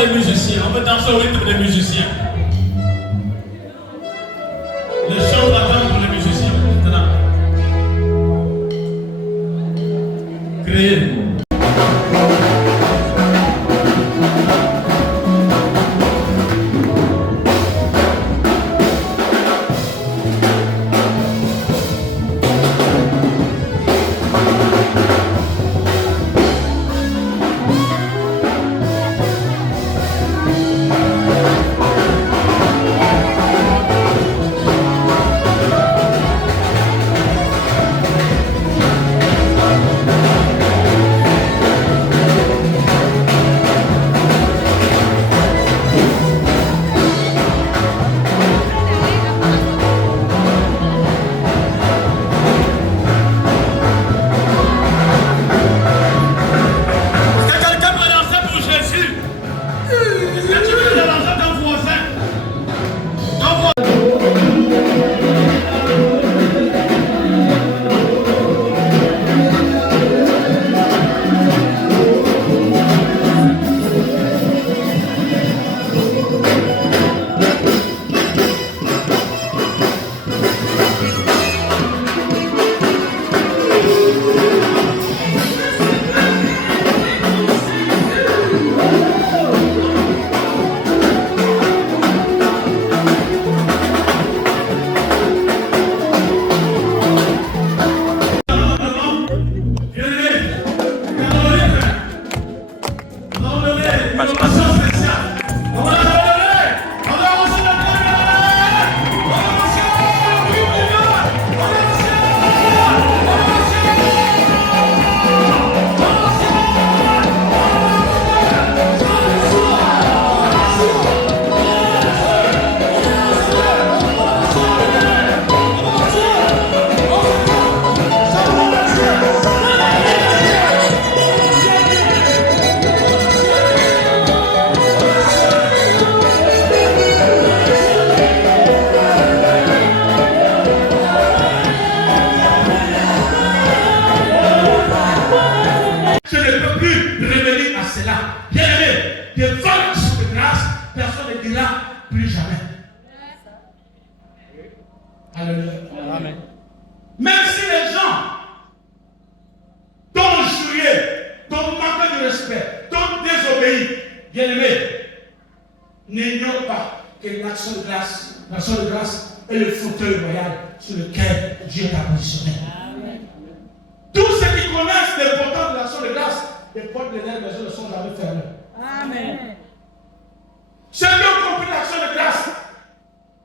des musiciens. On veut danser au rythme des musiciens. Les chants l'attendent pour les musiciens. Maintenant. Créer. Amen. Même si les gens t'ont injurié, t'ont manqué de respect, t'ont désobéi, bien-aimé, n'ignore pas que l'action de grâce est le fauteuil royal sur lequel Dieu t'a positionné. Amen. Tous ceux qui connaissent l'importance de l'action de grâce, les portes de l'air ne sont jamais fermées. Amen. Ceux qui ont compris l'action de grâce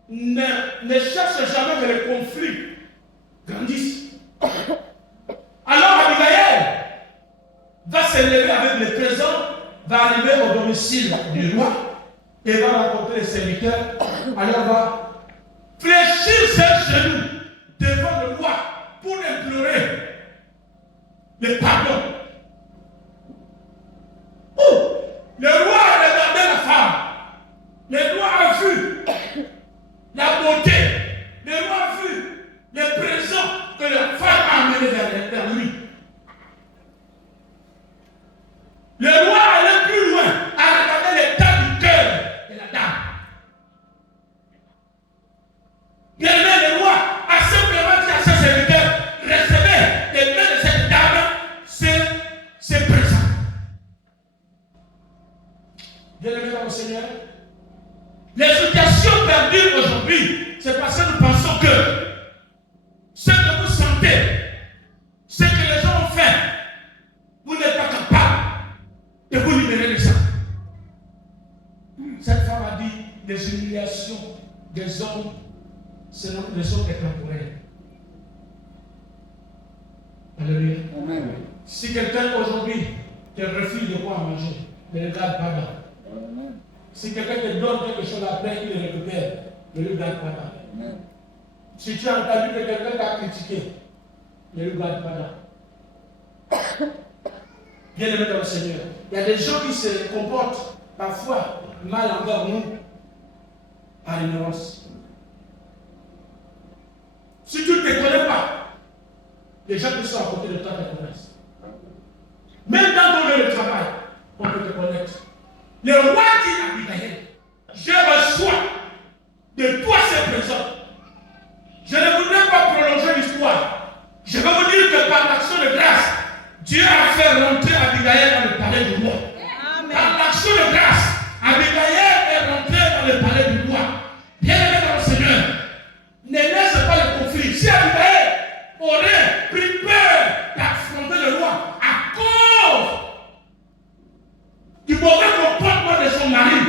ne cherchent jamais que les conflits grandissent. Alors Abigail va s'élever avec les trésors, va arriver au domicile du roi et va rencontrer les serviteurs. Alors va fléchir ses genoux devant le roi pour implorer le pardon. Le roi a regardé la femme. Le roi a vu la beauté. Le roi a vu les présents que la femme a amenés vers lui. Le roi allait plus loin, à regarder l'état du cœur de la dame. Bien aimé, le roi a simplement dit à ses serviteurs, recevez les mains de cette dame, c'est présent. Bien aimé dans le Seigneur, les situations perdues aujourd'hui, c'est parce que nous pensons que ce que vous sentez, ce que les gens ont fait, vous n'êtes pas capable de vous libérer de ça. Cette femme a dit les humiliations des hommes, ce ne sont que temporaires. Alléluia. Amen. Si quelqu'un aujourd'hui te refuse de quoi manger, ne regarde pas là. Si quelqu'un te donne quelque chose après, il le récupère, ne le garde pas là. Si tu as entendu que quelqu'un t'a critiqué, ne le garde pas là. Bien aimé dans le Seigneur, il y a des gens qui se comportent parfois mal envers nous par ignorance. Si tu ne te connais pas, les gens qui sont à côté de toi te connaissent. Même dans ton lieu de travail, on peut te connaître. Le roi qui palais du roi. Amen. Dans l'action de grâce, Abigail est rentrée dans le palais du roi. Bien-aimé dans le Seigneur, ne laisse pas le conflit. Si Abigail aurait pris peur d'affronter le roi à cause du mauvais comportement de son mari,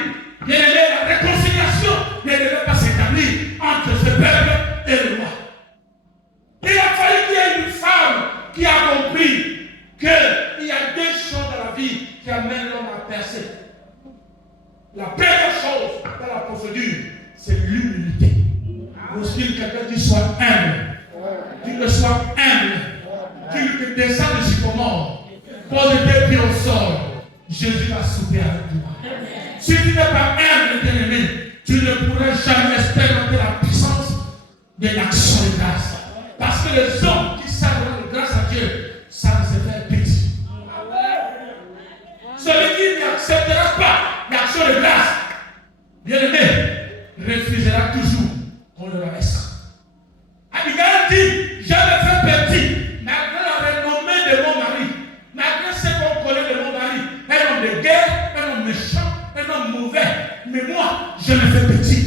bien-aimé, la réconciliation ne devait pas s'établir entre ce peuple et le roi. Il a fallu qu'il y ait une femme qui a compris qu'il y a deux choses dans la vie qui amènent l'homme à percer. La première chose dans la procédure, c'est l'humilité. Lorsqu'il quelqu'un dit sois humble, dis que sois humble, dis que descends de sycomore, pose tes pieds au sol, Jésus va souper avec toi. Si tu n'es pas humble, bien-aimé, tu ne pourras jamais expérimenter la puissance de l'action de grâce. Parce que les hommes qui savent rendre grâce à Dieu savent se faire petit. Celui qui n'acceptera pas l'action de grâce, bien-aimé, refusera toujours qu'on le rabaisse. Abigail dit, je me fais petit, malgré la renommée de mon mari, malgré ce qu'on connaît de mon mari, un homme de guerre, un homme méchant, un homme mauvais, mais moi, je me fais petit,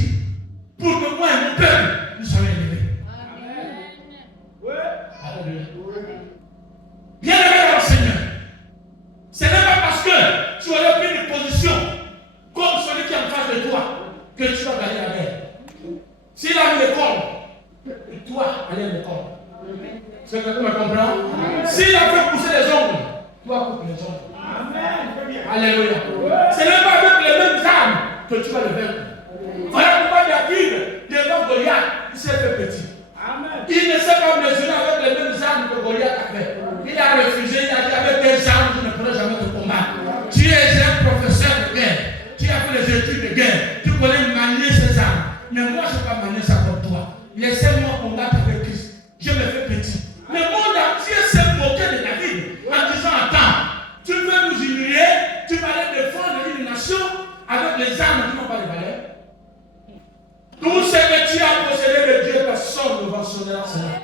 pour que moi et mon peuple, nous soyons élevés. Bien-aimé dans le Seigneur, ce n'est pas parce que tu aurais pris une position comme celui qui est en face de toi que tu vas gagner la guerre. S'il a mis l'école, et toi, allez à l'école. Est-ce que quelqu'un me comprend? S'il a fait pousser les ongles, toi, coupe les ongles. Alléluia. Ce n'est pas avec les mêmes armes que tu vas le vaincre. Voilà pourquoi David, devant Goliath, il s'est fait petit. Il ne s'est pas mesuré avec les mêmes armes que Goliath avait. Il a refusé, il a dit avec des armes, tu ne pourrais jamais te combattre. Tu es un professeur de guerre, tu as fait les études de guerre, tu connais manier ces armes. Mais moi, je ne vais pas manier ça comme toi. Laissez-moi combattre avec Christ. Je me fais petit. Le monde entier s'est moqué de David en disant attends, tu veux nous humilier, tu vas aller défendre une nation avec les armes qui n'ont pas de valeur. Tout ce que tu as possédé de Dieu, personne ne va sonner en cela.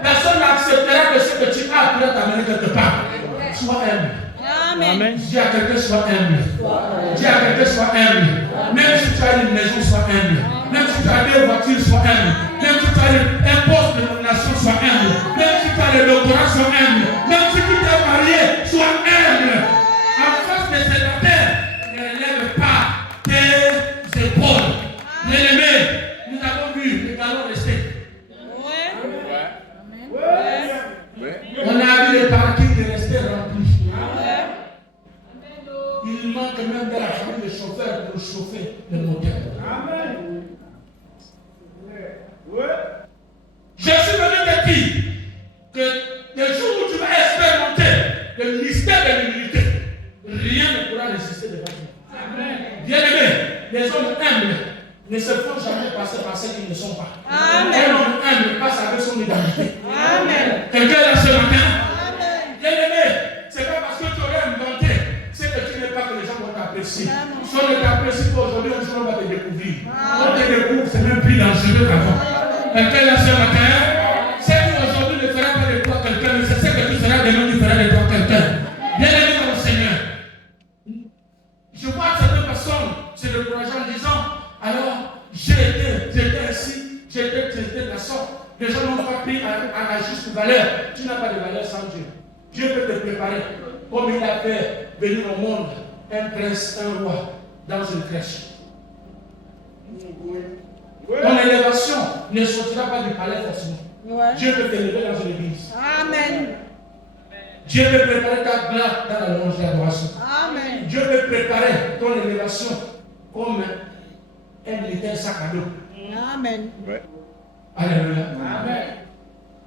Personne n'acceptera que ce que tu as pourrait t'amener quelque part. Sois humble. Amen. Dis à quelqu'un sois humble. Dis à quelqu'un sois humble. Même si tu as une maison, sois humble. Même si tu as deux voitures, sois humble. Même si tu as un poste de nomination, sois humble. Même si tu as le doctorat, sois humble. Même si tu t'es marié, sois humble. En face de ces terre, ne lève pas tes épaules. Bien-aimé, nous avons vu les galons rester. On a vu les parkings rester remplis. Il manque même de la famille de chauffeurs pour chauffer le moteur. Amen. Je suis venu te dire que le jour où tu vas expérimenter le mystère de l'humilité, rien ne pourra résister devant toi. Bien-aimé, les hommes humbles ne se font jamais passer par ceux qui ne sont pas. Amen. Un homme humble passe avec son identité. Amen. Quelqu'un là ce matin? Bien-aimé, c'est pas parce que tu aurais inventé ce que tu n'es pas que les gens vont t'apprécier. Si on ne t'apprécie pas aujourd'hui, un jour on va te découvrir. On te découvre, c'est même plus dangereux qu'avant. Quelqu'un là ce matin, c'est qu'aujourd'hui ne fera pas de toi quelqu'un, mais c'est ce que tu seras demain, tu feras de toi quelqu'un. Bien-aimé dans le Seigneur. Je vois que certaines personnes se découragent en disant alors, j'étais ainsi, j'étais de la sorte. Les gens n'ont pas pris à la juste valeur. Tu n'as pas de valeur sans Dieu. Dieu peut te préparer comme il a fait venir au monde un prince, un roi dans une crèche. Ton élévation ne sortira pas du palais forcément. Dieu peut t'élever dans une église. Amen. Dieu peut préparer ta gloire dans la louange d'adoration. Amen. Dieu peut préparer ton élévation comme un militaire sac à dos. Amen. Ouais. Alléluia. Amen.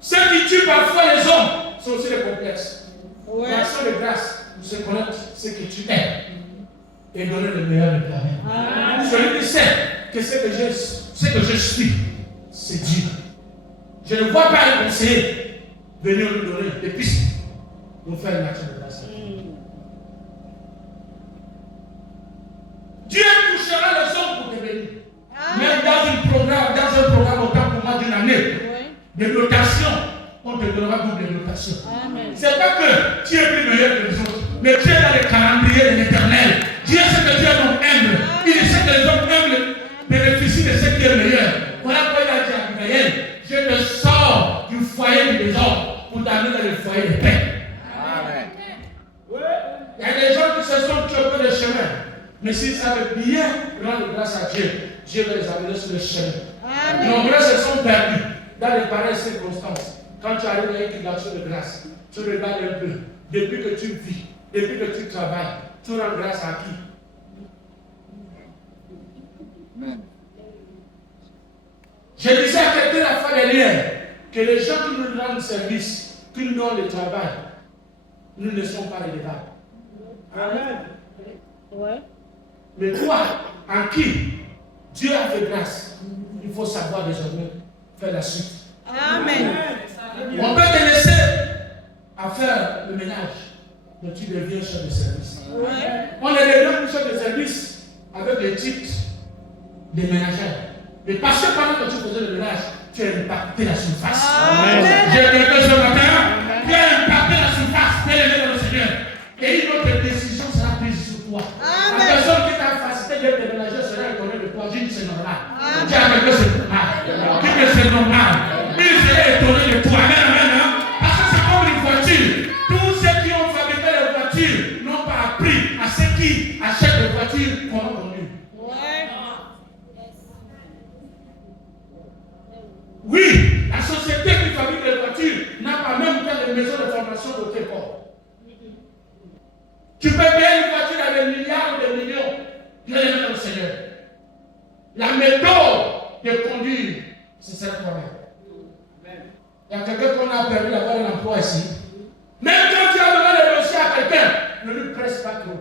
Ceux qui tuent parfois les hommes sont aussi les complexes. L'action de grâce, nous se connaître ce que tu es et donner le meilleur de toi-même. Celui qui sait que ce que je suis, c'est Dieu. Je ne vois pas un conseiller venir nous donner des pistes pour faire une action de grâce. Dieu touchera les hommes pour te bénir. Même dans un programme autant pour moi d'une année de notation, on te donnera double notation. C'est pas que tu es plus meilleur que les autres, mais tu es là dans le calendrier de l'Éternel. Dieu sait que Dieu est un homme humble. Il sait que les hommes humbles bénéficient de ce qui est meilleur. Voilà pourquoi il a dit à Michael, je te sors du foyer du désordre pour t'amener dans le foyer de paix. Amen. Il y a des gens qui se sont trompés de chemin. Mais s'ils savent bien rendre grâce à Dieu, Dieu va les amener sur le chemin. Nombreux se sont perdus dans les pareilles circonstances. Quand tu arrives avec une action de grâce, tu regardes un peu. Depuis que tu vis, depuis que tu travailles, tu rends grâce à qui? Amen. Je disais à quelqu'un la fois dernière que les gens qui nous rendent service, qui nous donnent le travail, nous ne sommes pas redevables. Amen. Ouais. Mais toi, en qui Dieu a fait grâce, il faut savoir désormais faire la suite. Amen. On peut te laisser à faire le ménage, mais tu deviens chef de service. Ouais. On est devenu chef de service avec les titres des ménagères. Mais parce que pendant que tu faisais le ménage, tu as impacté la surface. Amen. J'ai quelqu'un ce matin, tu as impacté la surface, tu es levé dans le Seigneur. Et une autre décision sera prise sur toi. Amen. La personne qui t'a facilité d'être déménageur sera étonnée de toi. Dis que c'est normal. Dis à quelqu'un c'est normal. Dis que c'est normal. Il sera étonné de toi. Amen, amen. Parce que c'est comme une voiture. Tous ceux qui ont fabriqué les voitures n'ont pas appris à ceux qui achètent des voitures comment conduire. Oui, la société qui fabrique les voitures n'a pas même pas de maison de formation de tes corps. Tu peux payer une voiture à des milliards ou des millions. Dieu est dans le Seigneur. La méthode de conduire, c'est cette toi-même. Il y a quelqu'un qu'on a permis d'avoir un emploi ici. Même quand tu as donné le dossier à quelqu'un, ne lui presse pas trop.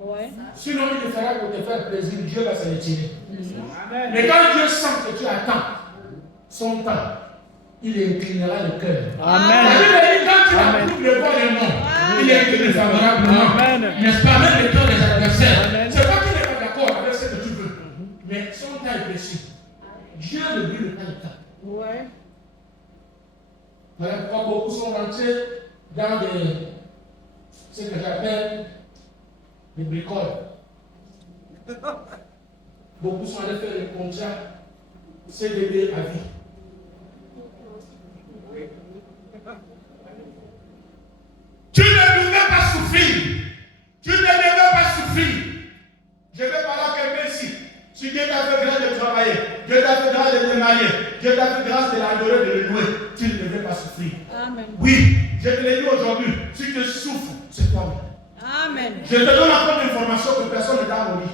Ouais. Sinon, il le fera pour te faire plaisir. Dieu va se retirer. Mais quand Dieu sent que tu attends son temps, il inclinera le cœur. Amen. Quand tu approuves le bon et le non, il incline favorablement. N'est-ce pas? Même le cœur des adversaires. C'est pas qu'il n'est pas d'accord avec ce que tu veux. Mais son temps est précis. Dieu ne brûle pas le temps. Ouais. Voilà pourquoi beaucoup sont rentrés dans ce que j'appelle des bricoles. Beaucoup sont allés faire des contrats CDD à vie. Tu ne devais pas souffrir. Tu ne devais pas souffrir. Je vais parler à quelqu'un ici. Si Dieu t'a fait grâce de travailler, Dieu t'a fait grâce de te marier, Dieu t'a fait grâce de l'adorer, de le louer, tu ne devais pas souffrir. Amen. Oui, je te l'ai dit aujourd'hui. Si tu souffres, c'est toi-même. Amen. Je te donne encore une information que personne ne t'a envoyée.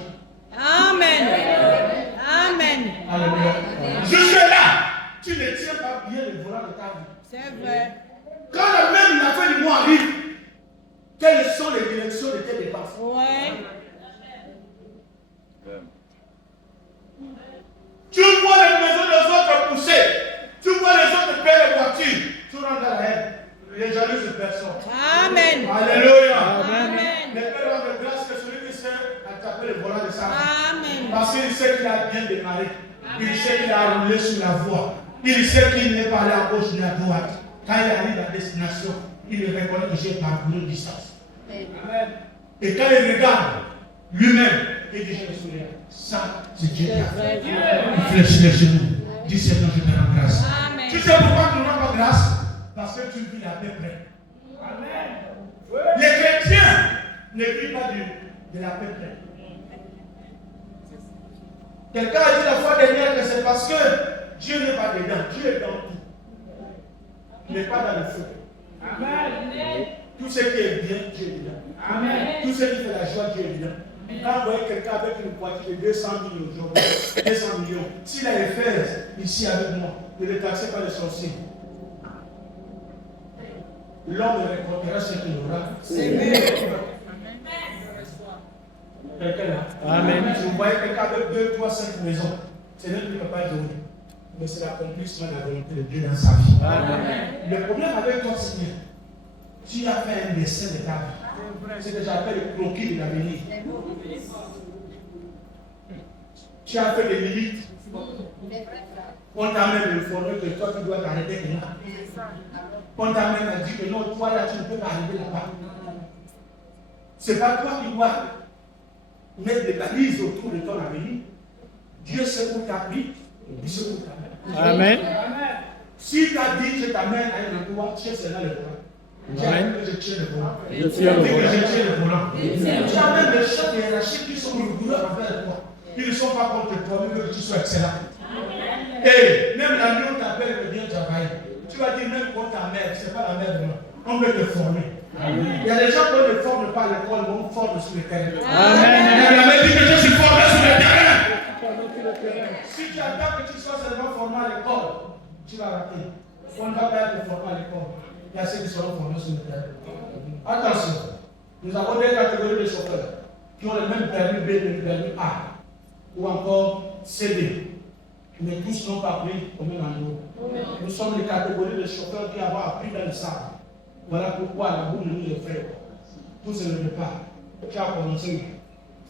Amen. Amen. Alléluia. Jusque-là, tu ne tiens pas bien le volant de ta vie. C'est vrai. Quand même la fin du mois arrive, quelles sont les directions de tes dépenses? Ouais. Tu vois les maisons des autres pousser, tu vois les autres payer les voitures, tu rentres dans la haine. Les jaloux de personne. Amen. Alléluia. Amen. Le Père rend de grâce que celui qui sait attraper le volant de sa vie. Amen. Parce qu'il sait qu'il a bien démarré. Il sait qu'il a roulé sur la voie. Il sait qu'il n'est pas allé à gauche ni à droite. Quand il arrive à destination, il reconnaît que j'ai parcouru une distance. Amen. Et quand il regarde lui-même, il dit, je me souviens, ça, c'est Dieu qui a fait. Il fléchit les genoux. Dis, Seigneur, je te rends grâce. Amen. Tu sais pourquoi tu ne rends pas grâce? Parce que tu vis la paix pleine. Amen. Les chrétiens ne vivent pas de la paix pleine. Quelqu'un a dit la fois dernière que c'est parce que Dieu n'est pas dedans. Dieu est dans tout. Il n'est pas dans le feu. Amen. Tout ce qui est bien, Dieu est dedans. Amen. Tout ce qui fait la joie, Dieu est dedans. Quand vous voyez quelqu'un avec une voiture de 200 millions aujourd'hui, 200 millions, s'il a les fers ici avec moi, ne le taxez pas les sorciers. L'homme récoltera ce qu'il aura. C'est mieux. Quelqu'un là. Amen. Si vous voyez quelqu'un avec 2, 3, 5 maisons, c'est même ne peut pas donner. Mais c'est l'accomplissement de la volonté de Dieu dans sa vie. Amen. Le problème avec toi, c'est que tu as fait un dessin de ta vie. C'est ce que j'appelle le croquis de l'avenir. Tu as fait des limites. On t'a même informé que toi, tu dois t'arrêter là. On t'a même dit que non, toi là, tu ne peux pas arriver là-bas. C'est pas toi qui dois mettre des balises autour de ton avenir. Dieu sait où t'as pris, il sait où t'as mis. Amen. Si tu as dit que je t'amène à un endroit, tu es seulement le volant. Amen. Je tiens le volant. Je tiens le volant. Je tiens le volant. Tu amènes des chefs hiérarchiques qui sont rigoureux envers toi. Ils ne sont pas contre toi, mais que tu sois excellent. Et même la nuit, on t'appelle de bien travailler. Tu vas dire, même pour ta mère, ce n'est pas la mère de moi. On veut te former. Il y a des gens qui ne forment pas à l'école, mais on forme sur le terrain. Amen. La mère dit que je suis formé sur le terrain. Si tu attends que tu sois seulement formé à l'école, tu vas rater. On ne va pas être formé à l'école. Il y a ceux qui seront formés sur le terrain. Attention, nous avons des catégories de chauffeurs qui ont le même permis B, le permis A, ou encore CD. Mais tous n'ont pas pris au même endroit. Nous sommes les catégories de chauffeurs qui avons appris dans le sable. Voilà pourquoi la boule nous est faite. Tout c'est le départ. Tu as commencé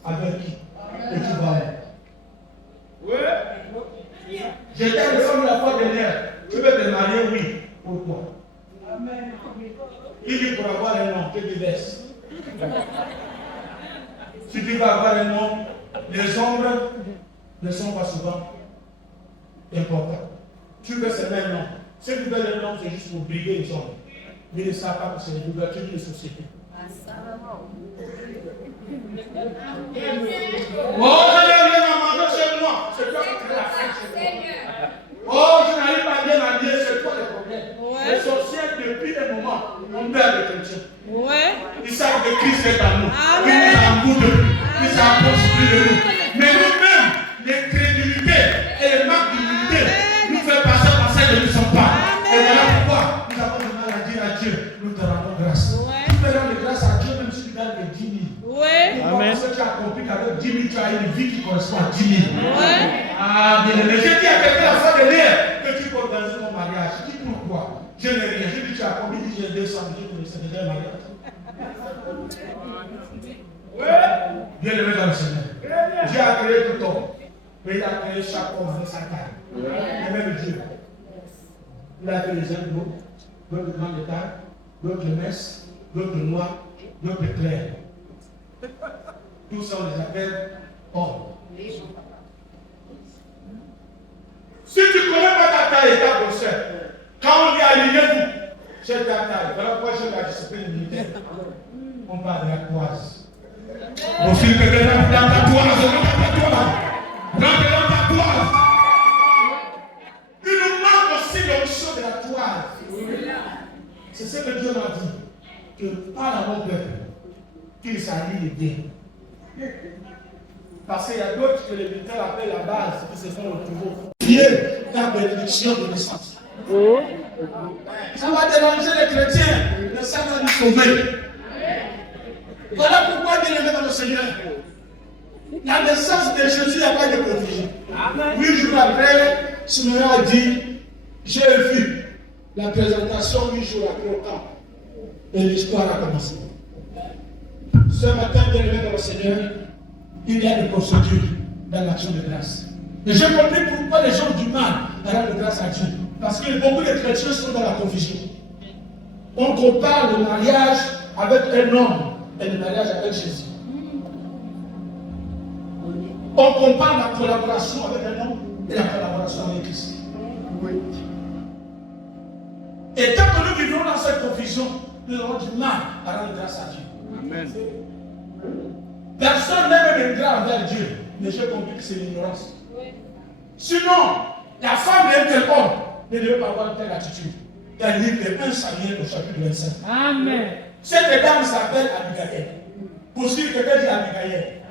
avec qui? Et tu vas où? Oui. J'étais le femme la fois dernière. Tu veux te marier? Oui. Pourquoi? Il dit pour avoir un nom, que tu laisses. Si tu veux avoir un nom, les ombres ne sont pas souvent importants. Tu veux ce même nom. Si tu veux le nom, c'est juste pour briguer les ombres. Mais ils ne savent pas que c'est l'ouverture d'une société. Oh, je n'ai rien à manger chez moi. C'est toi qui fais la fête chez moi. Oh, je n'arrive pas bien à dire, c'est toi le problème. Les sorcières, depuis le moment, on perd les chrétiens. Ils savent que Christ est en nous. Il nous engoutte, il s'approche plus de nous. Mais nous-mêmes, les crédulités et les manques d'humilité nous fait passer par celles que nous ne sommes pas. Et voilà pourquoi nous avons du mal à dire à Dieu, nous te rendons grâce. Tu peux rendre grâce à Dieu même si tu gagnes que 10 000. Pourquoi? Parce que tu as compris qu'avec 10 000, tu as une vie qui correspond à 10 000. Ah, bien aimé. J'ai dit à quelqu'un la fois dernière que tu peux organiser mon mariage. Je dis pourquoi? Je n'ai rien. Je dis tu as combien? Il dit j'ai 200 000 pour c'est déjà un mariage. Bien aimé dans le Seigneur. Dieu a créé tout homme. Mais il a créé chaque homme avec sa taille. Et même Dieu. Il a fait les uns de l'eau, d'autres de grande taille, d'autres de mince, d'autres de noir, d'autres de clair. Tout ça, on les appelle hommes. Si tu ne connais pas ta taille et ta grosseur, quand on dit alignez-vous, j'ai ta taille. Voilà pourquoi j'ai la discipline militaire. On parle de la toise. Mon fils peut venir dans ta toise, rentre dans ta toise. Il nous manque aussi l'onction de la toise. C'est ce que Dieu m'a dit. Que parle à mon peuple, qu'il s'aligne bien. Parce qu'il y a d'autres que les militaires appellent la base, qui se font retrouver. Dieu, ta bénédiction de naissance. Ça va déranger les chrétiens, mais ça va nous sauver. Voilà pourquoi, bien aimé dans le Seigneur, la naissance de Jésus, il n'y a pas de protéger. 8 jours après, Simeon a dit, j'ai vu la présentation 8 jours après au temple. Et l'histoire a commencé. Ce matin, bien aimé dans le Seigneur, il y a des procédures dans l'action de grâce. Et j'ai compris pourquoi les gens ont du mal à rendre grâce à Dieu. Parce que beaucoup de chrétiens sont dans la confusion. On compare le mariage avec un homme et le mariage avec Jésus. On compare la collaboration avec un homme et la collaboration avec Christ. Et tant que nous vivons dans cette confusion, nous avons du mal à rendre grâce à Dieu. Amen. Personne n'aime être grave envers Dieu, mais j'ai compris que c'est l'ignorance. Sinon, la femme d'un tel homme ne devait pas avoir telle attitude. Dans le livre de 1 Samuel au chapitre 25. Amen. Cette dame s'appelle Abigail. Pour ceux qui quelqu'un dit Abigail.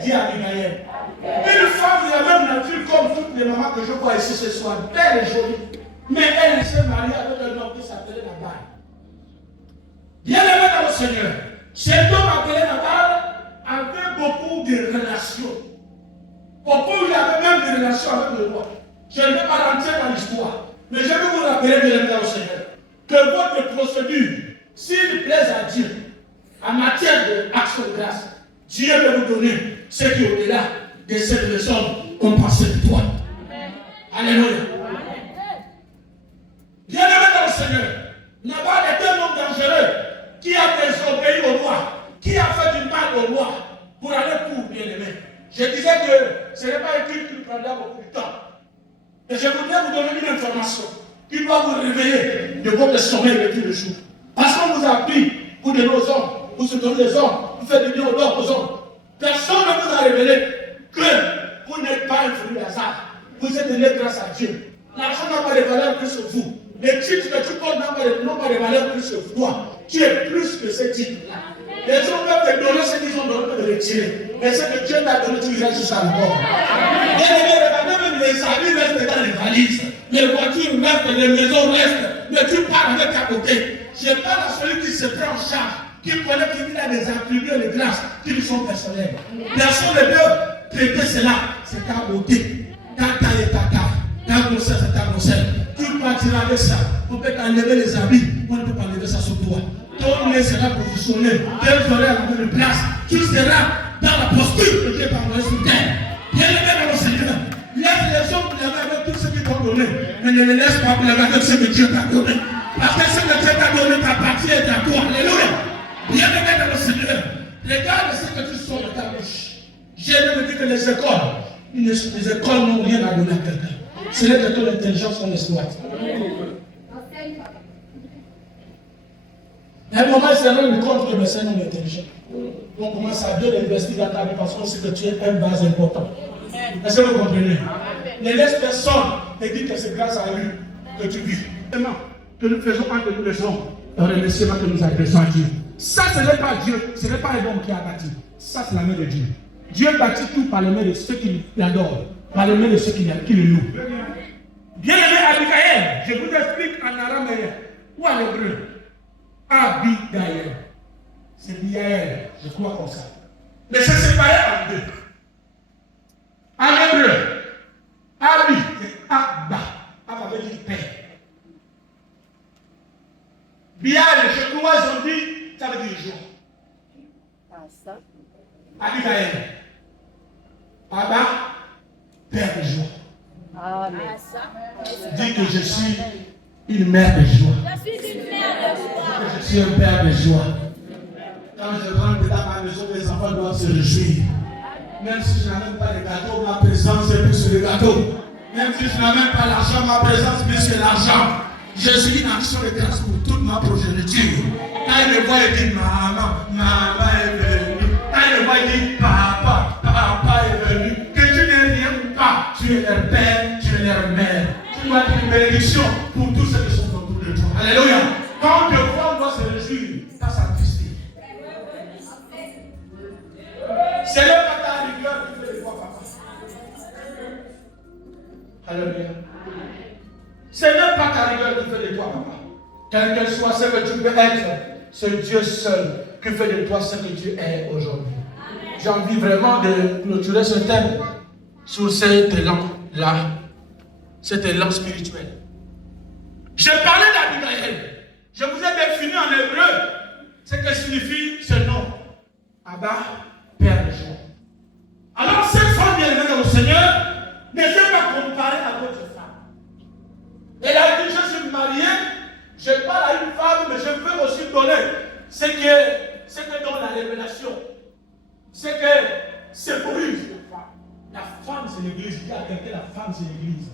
Dis Abigail. Une femme de la même nature comme toutes les mamans que je vois ici ce soir, belle et jolie. Mais elle s'est mariée avec un homme qui s'appelait Nabal. Bien aimé dans le Seigneur, cet homme appelé Nabal avait beaucoup de relations. Au point où il avait même des relations avec le roi. Je ne vais pas rentrer dans l'histoire, mais je vais vous rappeler, bien aimé dans le Seigneur, que votre procédure, s'il plaise à Dieu, en matière d'action de grâce, Dieu va vous donner ce qui est au-delà de cette leçon qu'on pensait de toi. Alléluia. Bien aimé dans le Seigneur, Nabal était un homme dangereux qui a désobéi au roi, Qui a fait du mal au roi pour aller pour bien-aimé? Je disais que ce n'est pas un culte qui prendra beaucoup de temps. Et je voudrais vous donner une information qui doit vous réveiller de votre sommeil de tous les jours. Parce qu'on vous a appris, vous donnez aux hommes, vous soutenez les hommes, vous faites du bien aux hommes. Personne ne vous a révélé que vous n'êtes pas un fruit de hasard. Vous êtes né grâce à Dieu. L'argent n'a pas de valeur que sur vous. Les titres que tu portes n'ont pas de valeur que sur toi. Tu es plus que ces titres-là. Les gens peuvent te donner ce qu'ils ont donné, peuvent te retirer. Mais ce que Dieu t'a donné, tu iras jusqu'à la mort. Regardez, même les habits restent dans les valises. Les voitures restent, les maisons restent. Mais tu pars avec à côté. Je parle à celui qui se prend en charge, qui connaît qu'il a des attributs et des grâces qui lui sont personnels. Personne ne peut traiter cela. C'est ta beauté. Ta taille est ta taille. Ta grossesse est ta grossesse. Tu partiras avec ça. On peut t'enlever les habits. On ne peut pas enlever ça sur toi. Ton nez sera positionné. Tes oreilles à la même place. Tu seras dans la posture que Dieu t'a envoyé sur terre. Bien-aimé dans le Seigneur. Laisse les hommes pleurer avec tout ce qu'ils t'ont donné. Mais ne les laisse pas pleurer avec ce que Dieu t'a donné. Parce que ce que Dieu t'a donné t'appartient à toi. Alléluia. Bien-aimé dans le Seigneur. Regarde ce que tu sors de ta bouche. J'ai même dit que les écoles n'ont rien à donner à quelqu'un. C'est là que ton intelligence qu'on exploite. À un moment, c'est rendu compte que le Seigneur est intelligent. On commence à bien investir dans ta vie parce qu'on sait que tu es un base important. Est-ce que vous comprenez? Ne laisse personne te dire que c'est grâce à lui que tu vis. Que nous faisons entre nous les hommes, un remerciement que nous adressons à Dieu. Ça, ce n'est pas Dieu, ce n'est pas un homme qui a bâti. Ça, c'est la main de Dieu. Dieu bâtit tout par les mains de ceux qui l'adorent, par les mains de ceux qui le louent. Bien-aimé Abigaël, je vous explique en araméen ou en hébreu. Abigaël. C'est Biaël, je crois comme ça. Mais c'est séparé en deux. En hébreu, Abi, c'est Abba. Abba veut dire père. Biaël, je crois, ils ont dit, ça veut dire joie. Abigaël. Abba, père de joie. Amen. Dis que je suis une mère de joie. Je suis une mère de joie. Je suis un père de joie. Quand je rentre dans ma maison, mes enfants doivent se réjouir. Même si je n'amène pas de gâteau, ma présence est plus que le gâteau. Même si je n'amène pas l'argent, ma présence est plus que l'argent. Je suis une action de grâce pour toute ma progéniture. Quand ils me voient, ils disent maman est venue. Quand ils me voient, ils disent papa est venu. Que tu n'es rien ou pas, tu es leur père, tu es leur mère. Tu dois être une bénédiction pour tous ceux qui sont autour de toi. Alléluia. Quand on te voit, on doit se réjouir. Ça s'attrister. C'est le papa rigueur qui fait les voix, papa. Alléluia. C'est même pas ta rigueur qui fait de toi, papa. Quel que soit ce que tu peux être, c'est Dieu seul qui fait de toi ce que Dieu est aujourd'hui. J'ai envie vraiment de clôturer ce thème sur cet élan-là, cet élan spirituel. Je parlais d'Abigaël. Je vous ai défini en hébreu ce que signifie ce nom. Abba, Père de joie. Alors, cette femme bien-aimée dans le Seigneur ne s'est pas comparée à d'autres femmes. Elle a dit, je suis mariée, je parle à une femme, mais je peux aussi donner ce que dans la révélation, ce que symbolise la femme. La femme, c'est l'église. Dis à quelqu'un, la femme, c'est l'église.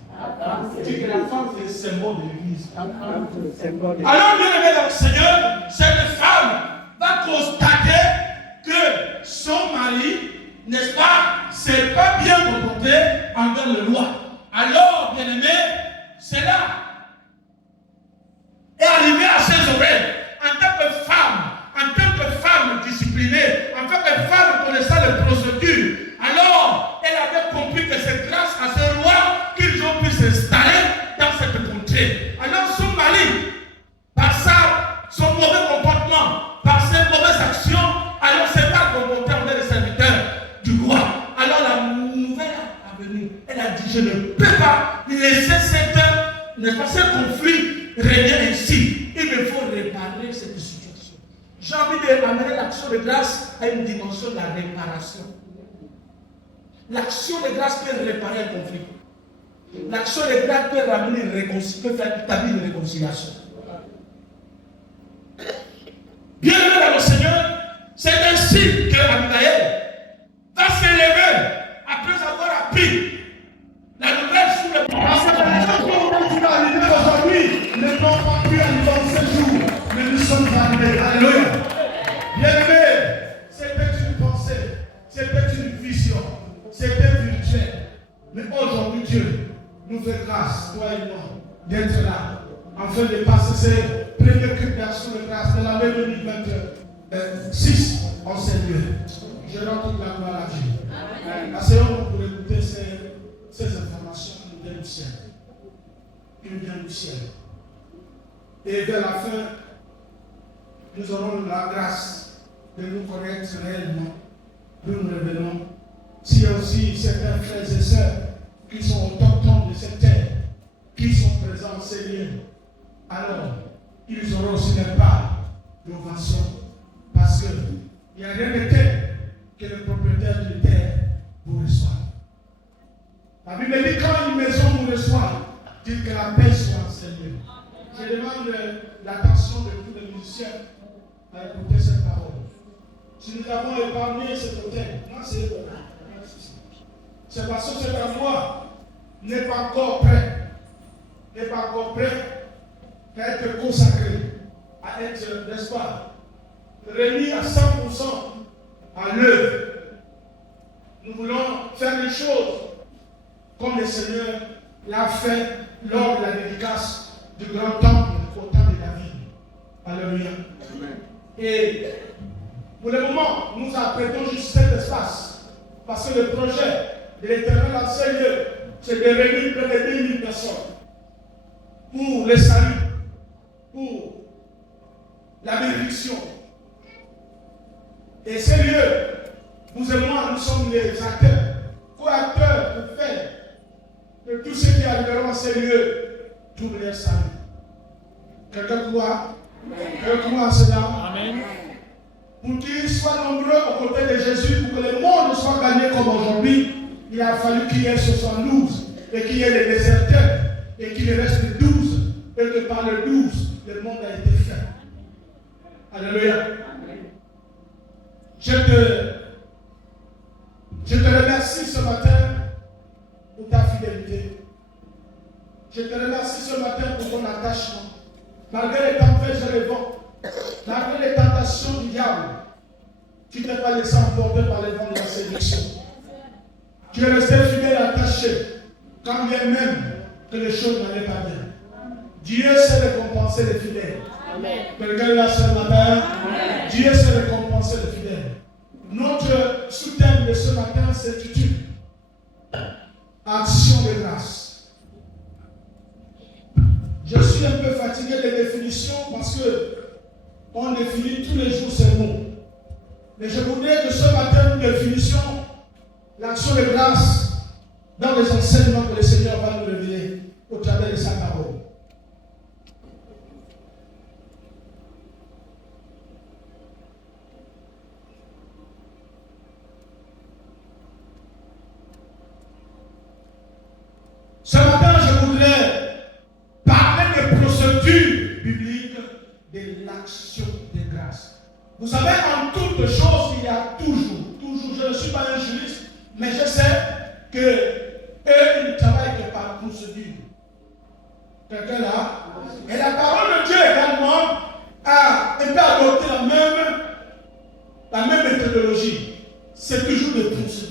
Dis que la femme, c'est le symbole de l'église. Alors, bien-aimé dans le Seigneur, cette femme va constater que son mari, n'est-ce pas, c'est pas bien comporté envers le roi. Alors, bien-aimé, cela est arrivé à ses oreilles en tant que femme disciplinée, en tant que femme connaissant les procédures. Alors, elle avait compris que c'est grâce à ce roi qu'ils ont pu s'installer dans cette contrée. Alors, son mari, par son mauvais comportement, par ses mauvaises actions, alors c'est pas comporté envers les serviteurs du roi. Alors la nouvelle a venu. Elle a dit, je ne peux pas laisser ce conflit régner ainsi. Il me faut réparer cette situation. J'ai envie d'amener l'action de grâce à une dimension de la réparation. L'action de grâce peut réparer un conflit. L'action de grâce peut ramener une réconciliation, peut faire établir une réconciliation. Bienvenue dans le Seigneur, c'est ainsi grâce, toi et moi, d'être là, afin de passer ces premières cultes d'action de grâce de l'année 2026 en Seigneur. Je rends toute la gloire à Dieu. Asseyons-nous pour écouter ces informations qui nous viennent du ciel. Qui nous viennent du ciel. Et vers la fin, nous aurons la grâce de nous connaître réellement. Nous nous révélons. S'il y a aussi certains frères et sœurs qui sont autochtones de cette terre, qui sont présents en ces lieux, alors ils auront aussi leur part d'ovation. Parce qu'il n'y a rien de tel que le propriétaire de terre vous reçoit. La Bible dit quand une maison vous reçoit, dites que la paix soit en Seigneur. Je demande l'attention de tous les musiciens à écouter cette parole. Si nous avons épargné cet hôtel, moi c'est parce que cet endroit n'est pas encore prêt. N'est pas encore prêt à être consacré, à être, n'est-ce pas, remis à 100% à l'œuvre. Nous voulons faire les choses comme le Seigneur l'a fait lors de la dédicace du grand temple au temps de David. Alléluia. Et pour le moment, nous apprêtons juste cet espace. Parce que le projet de l'Éternel en ces lieux, c'est de réunir près de 10 000 personnes pour le salut, pour la bénédiction. Et ces lieux, vous et moi, nous sommes les acteurs, co-acteurs pour faire que tous ceux qui arriveront à ces lieux trouvent leur salut. Quelqu'un croit? Quelqu'un croit à cela? Amen. Pour qu'ils soient nombreux aux côtés de Jésus, pour que le monde soit gagné comme aujourd'hui, il a fallu qu'il y ait 72 et qu'il y ait les déserteurs et qu'il reste 12 et que par le 12, le monde a été fait. Alléluia. Je te remercie ce matin pour ta fidélité. Je te remercie ce matin pour ton attachement. Malgré les tempêtes et les vents, malgré les tentations du diable, tu n'es pas laissé emporter par les vents de la séduction. Tu es resté fidèle attaché, quand bien même que les choses n'allaient pas bien. Dieu sait récompenser les fidèles. Quelqu'un est là ce matin? Dieu sait récompenser les fidèles. Notre sous-thème de ce matin s'intitule Action de grâce. Je suis un peu fatigué des définitions parce que on définit tous les jours ces mots. Mais je voudrais que ce matin nous définissions l'action de grâce dans les enseignements que le Seigneur va nous révéler au travers de sa parole. Ce matin, je voudrais parler des procédures bibliques de l'action de grâce. Vous savez, en toutes choses, il y a toujours, je ne suis pas un juriste, mais je sais qu'eux, ils ne travaillent que par procédure. Quelqu'un là? Et la parole de Dieu également a été adopté la même méthodologie. C'est toujours des procédures.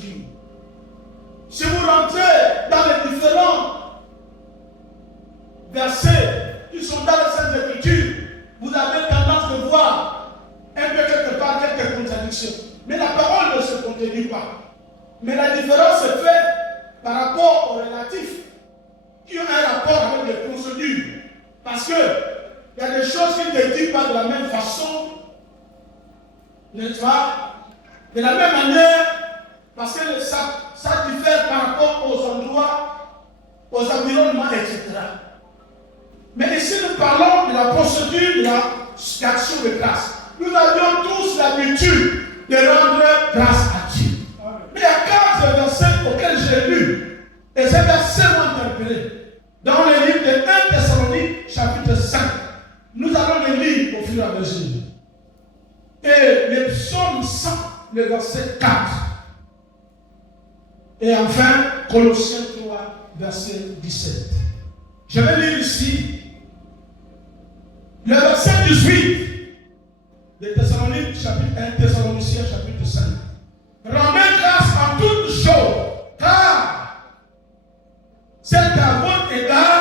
Si vous rentrez dans les différents versets qui sont dans les Saintes Écritures, vous avez tendance de voir un peu quelque part quelques contradictions. Mais la parole ne se contredit pas. Mais la différence est faite par rapport aux relatifs qui ont un rapport avec les procédures. Parce que il y a des choses qui ne disent pas de la même façon, n'est-ce pas? De la même manière, parce que ça diffère par rapport aux endroits, aux environnements, etc. Mais ici, nous parlons de la procédure de l'action de grâce. Nous avions tous l'habitude de rendre grâce à Dieu. Mais il y a 4 versets auxquels j'ai lu. Et ces versets m'ont interpellé. Dans le livre de 1 Thessalonique, chapitre 5. Nous allons les lire au fur et à mesure. Et le psaume 100, le verset 4. Et enfin, Colossiens 3, verset 17. Je vais lire ici le verset 18 de Thessalonique, chapitre 1, Thessaloniciens, chapitre 5. Rendez grâce en toutes choses, car c'est à votre égard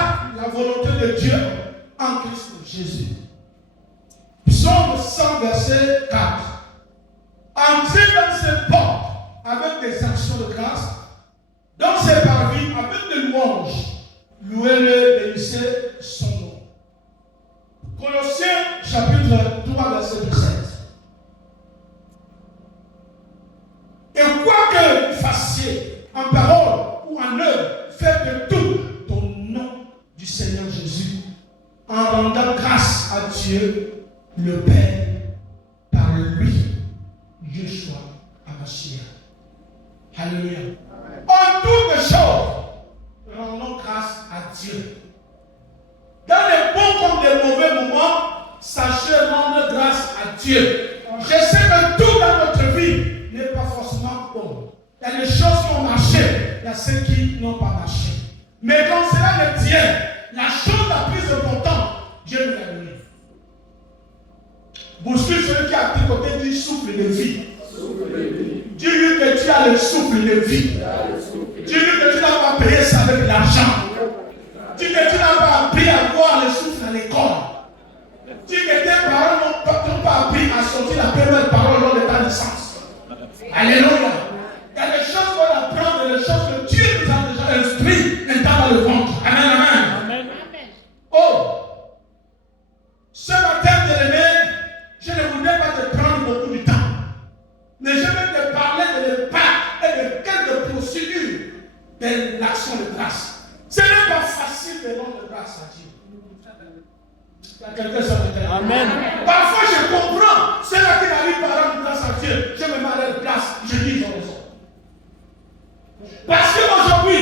se porte avec des actions de grâce, dans ses parvis avec des louanges, louez-le, bénissez son nom. Colossiens chapitre 3, verset 17. Et quoi que vous fassiez, en parole ou en œuvre, faites tout au nom du Seigneur Jésus, en rendant grâce à Dieu, le Père, par lui, Yeshua HaMashiach. Alléluia. En toutes choses, rendons grâce à Dieu. Dans les bons comme les mauvais moments, sachez rendre grâce à Dieu. Je sais que tout dans notre vie n'est pas forcément bon. Il y a des choses qui ont marché, il y a celles qui n'ont pas marché. Mais quand cela ne tient, la chose la plus importante, Dieu nous l'a donnée. Bouscule celui qui a à tes côtés du souffle de vie. Dis-lui que tu as le souffle de vie. Dis-lui que tu n'as pas payé ça avec l'argent. Dis-lui que tu n'as pas appris à voir le souffle à l'école. Dis-lui que tes parents n'ont pas appris à sortir la première parole lors de ta naissance. Alléluia. Il y a des choses qu'on apprend, des choses que Dieu nous a déjà instruit étant dans le ventre. Amen, amen. Amen. Oh, ce matin, bien-aimé, je ne voudrais pas te prendre beaucoup de temps. Mais je vais te parler de l'impact et de quelques procédures de l'action de grâce. Ce n'est pas facile de rendre grâce à Dieu. Il y a quelqu'un sur le terrain. Amen. Parfois je comprends ceux qui n'arrivent pas à rendre grâce à Dieu. Je me mets à leur place, je dis ils ont raison. Parce qu'aujourd'hui,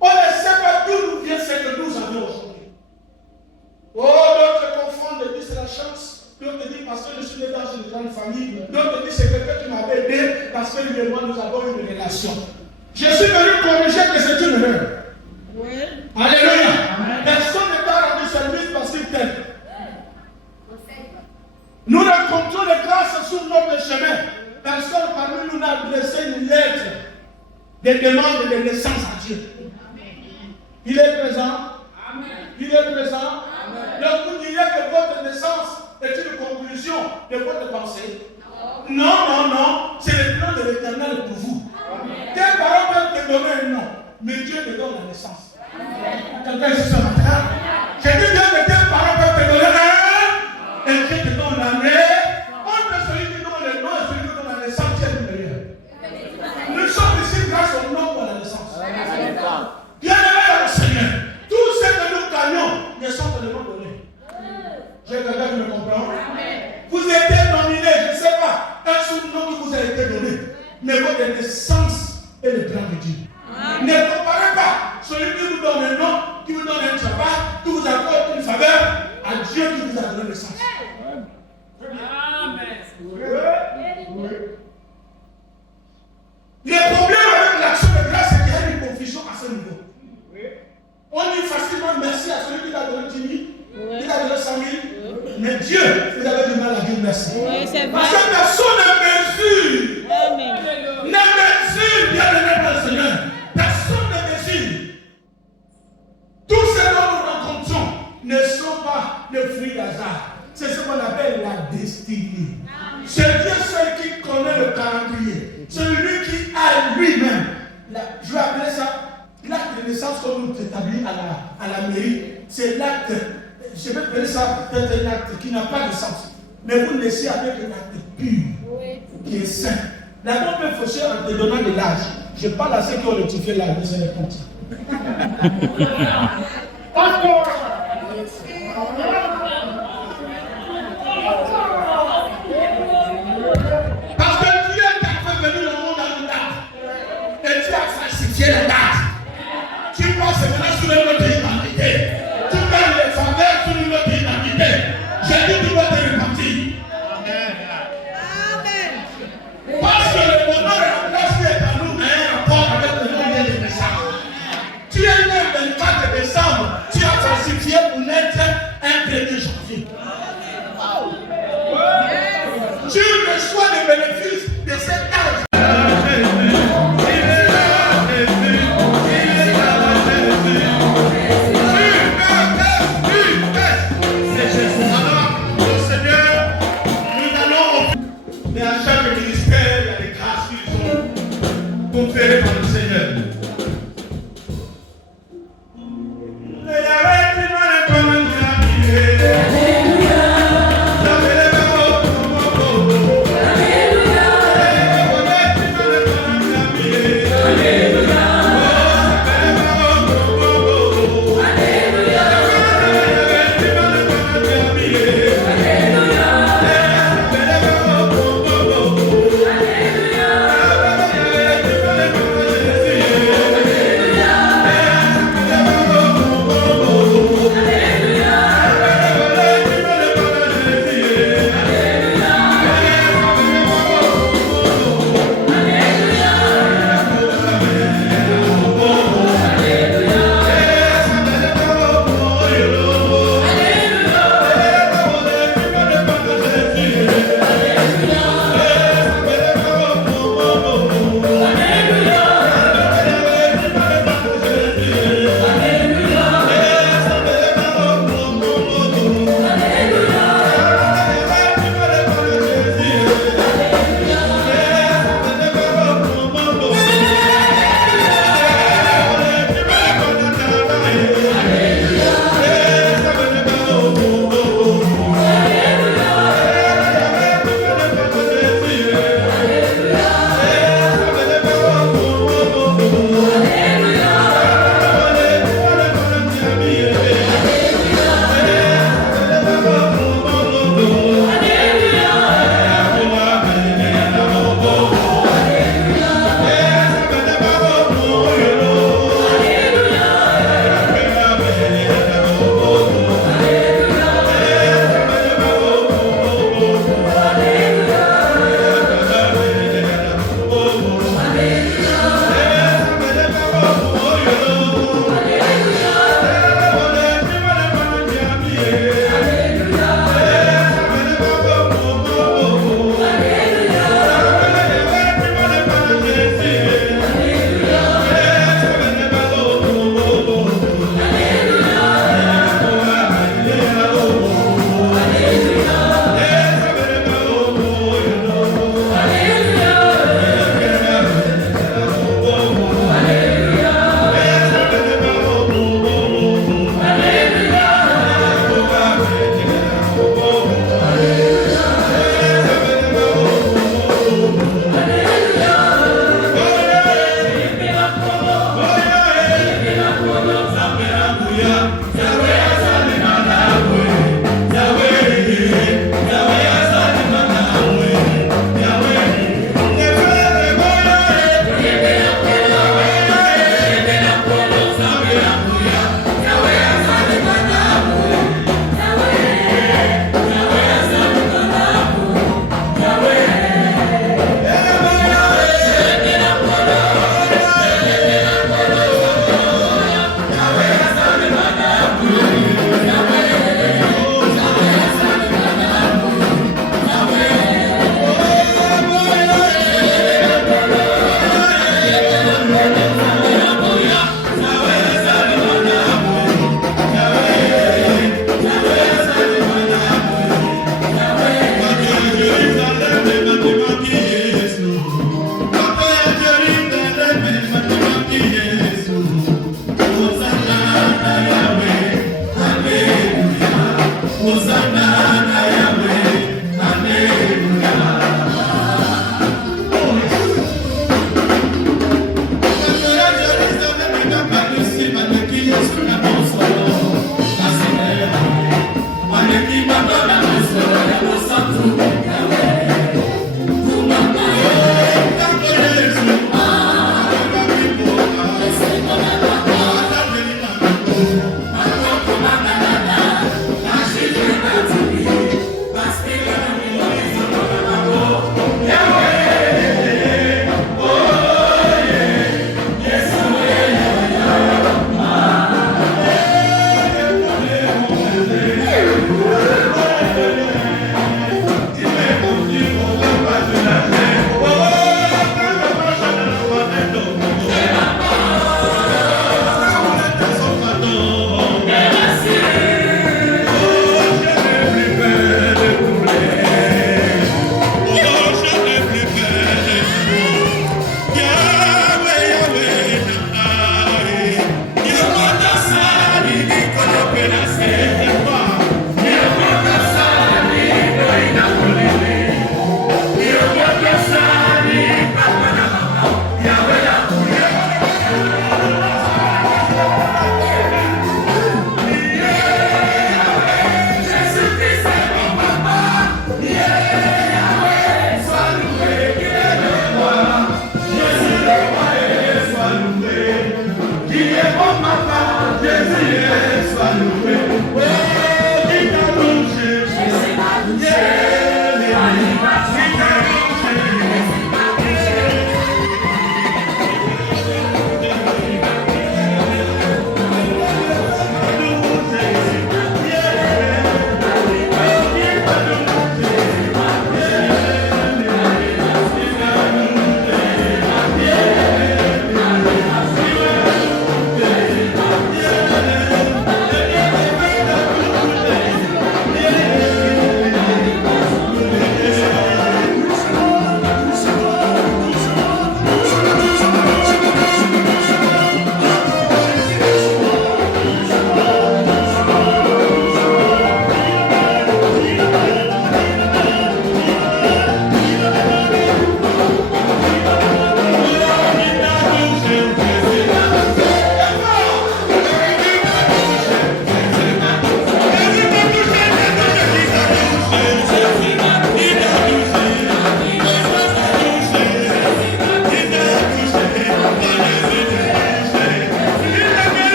on ne sait pas d'où nous vient ce que nous avons aujourd'hui. Oh, d'autres confondent, disent c'est la chance. D'autres disent parce que je suis né dans une grande famille. D'autres disent c'est quelqu'un qui m'avait aidé parce que lui et moi nous avons eu une relation. Je suis venu corriger que c'est une erreur. Oui. Alléluia. Amen. Personne n'est pas rendu service parce qu'il t'aime. Nous rencontrons les grâces sur notre chemin. Personne parmi nous n'a adressé une lettre de demande de naissance à Dieu. Il est présent. Amen. Il est présent. Amen. Donc vous diriez que votre naissance est une conclusion de votre pensée. Non, non, non. C'est le plan de l'Éternel pour vous. Tes parents peuvent te donner un nom, mais Dieu te donne la naissance. Quelqu'un ici ce matin, j'ai dit bien que tes parents peuvent te donner un, et Dieu te donne l'année. Entre celui qui donne le nom et celui qui donne la naissance, Dieu est le meilleur. Nous sommes ici grâce au nom de la naissance. Bien-aimé dans le Seigneur, tout ce que nous gagnons ne sont que le nom donné. J'ai quelqu'un qui me comprend. Vous êtes nominé, je ne sais pas, un sous-nom qui vous a été donné. Mais votre naissance est le plan de Dieu. Amen. Ne comparez pas celui qui vous donne un nom, qui vous donne un travail, qui vous apporte une faveur, à Dieu qui vous a donné naissance. Amen. Le problème avec l'action de grâce, c'est qu'il y a une confusion à ce niveau. On dit facilement merci à celui qui t'a donné 10 000, qui t'a donné 100 000, mais Dieu, vous avez du mal à dire merci. Oui, c'est vrai. Parce que personne ne mesure. Amen. Ne mesure, bien-aimé dans le Seigneur. Personne ne mesure. Tous ces dont nous rencontrons ne sont pas le fruit d'hasard. C'est ce qu'on appelle la destinée. C'est Dieu seul qui connaît le calendrier. Celui qui a lui-même, je vais appeler ça l'acte de naissance qu'on nous établit à la mairie. C'est l'acte, je vais appeler ça peut-être un acte qui n'a pas de sens. Mais vous naissez avec un acte pur, qui est saint. D'abord, on peut fausser en te donnant de l'âge. Je parle à ceux qui ont rectifié l'âge, mais c'est les comptes. Parce que Dieu t'a fait venir au monde à une date. Et tu as falsifié la date. Tu passes maintenant sur une autre identité. Tu perds les faveurs sur une autre identité. J'ai dit tu vas te repentir. Amen. Parce que le bonheur et la grâce qui est en nous a un rapport avec le nom de naissance. Tu es né le 24 décembre des ministères, il y a des grâces qui sont conférées par le Seigneur.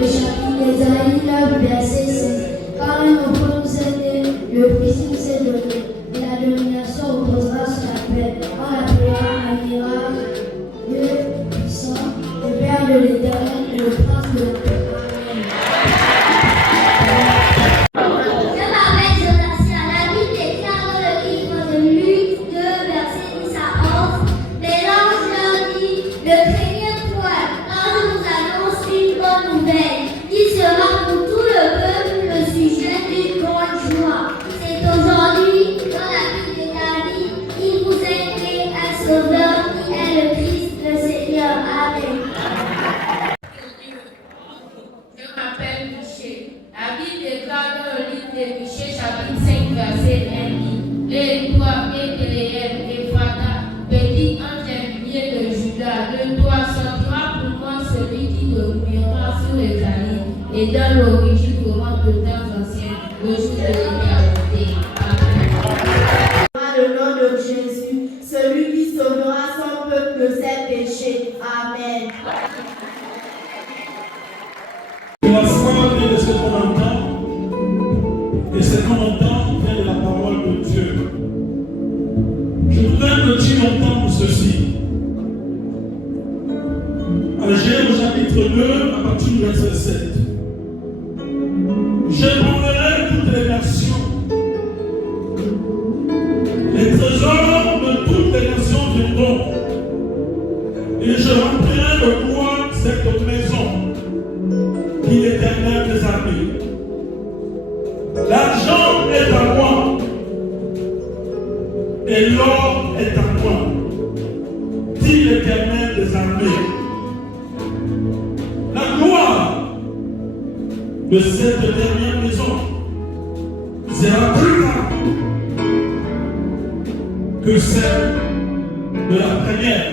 le chapitre d'Ésaïe, verset 16. Car un enfant nous est né, le Christ nous est donné, et la domination reposera sur la paix. On l'appellera Améra, Dieu puissant, le Père de l'Éternel et le Prince de la paix. Et dans l'origine courante de temps anciens, au jour de l'éternité. Amen. Le nom de Jésus, celui qui sauvera son peuple de ses péchés. Amen. La foi vient de ce qu'on entend, et ce qu'on entend vient de la parole de Dieu. Je voudrais que tu entendes ceci. À Genèse chapitre 2, à partir du verset 7. Je prendrai toutes les nations, les trésors de toutes les nations viendront, et je remplirai de gloire cette maison, dit l'Éternel des armées. L'argent est à moi, et l'or est à moi, dit l'Éternel des armées. La gloire de cette dernière maison sera plus grande que celle de la première,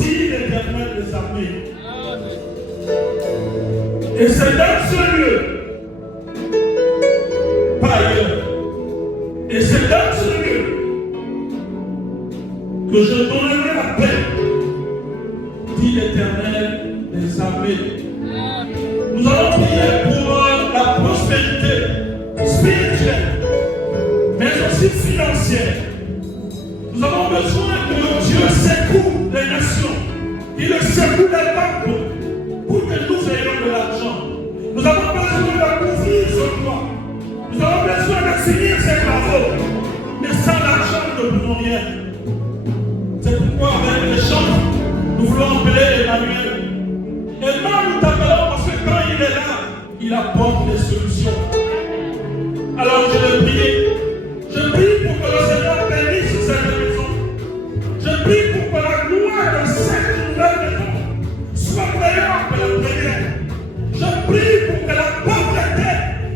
dit l'Éternel des armées. Et c'est dans ce lieu, pas ailleurs, et c'est dans ce lieu que je donnerai la paix, dit l'Éternel des armées. Nous allons prier pour la prospérité spirituelle, mais aussi financière. Nous avons besoin que Dieu secoue les nations, qu'il secoue les banques pour que nous ayons de l'argent. Nous avons besoin de couvrir ce droit. Nous avons besoin de finir ces travaux. Mais sans l'argent, nous ne pouvons rien. C'est pourquoi avec les chants, nous voulons appeler Emmanuel. Et nous nous t'appelons parce que quand il est là, il apporte des solutions. Alors je le prie. Je prie pour que le Seigneur bénisse cette maison. Je prie pour que la gloire de cette nouvelle maison soit meilleure que la première. Je prie pour que la pauvreté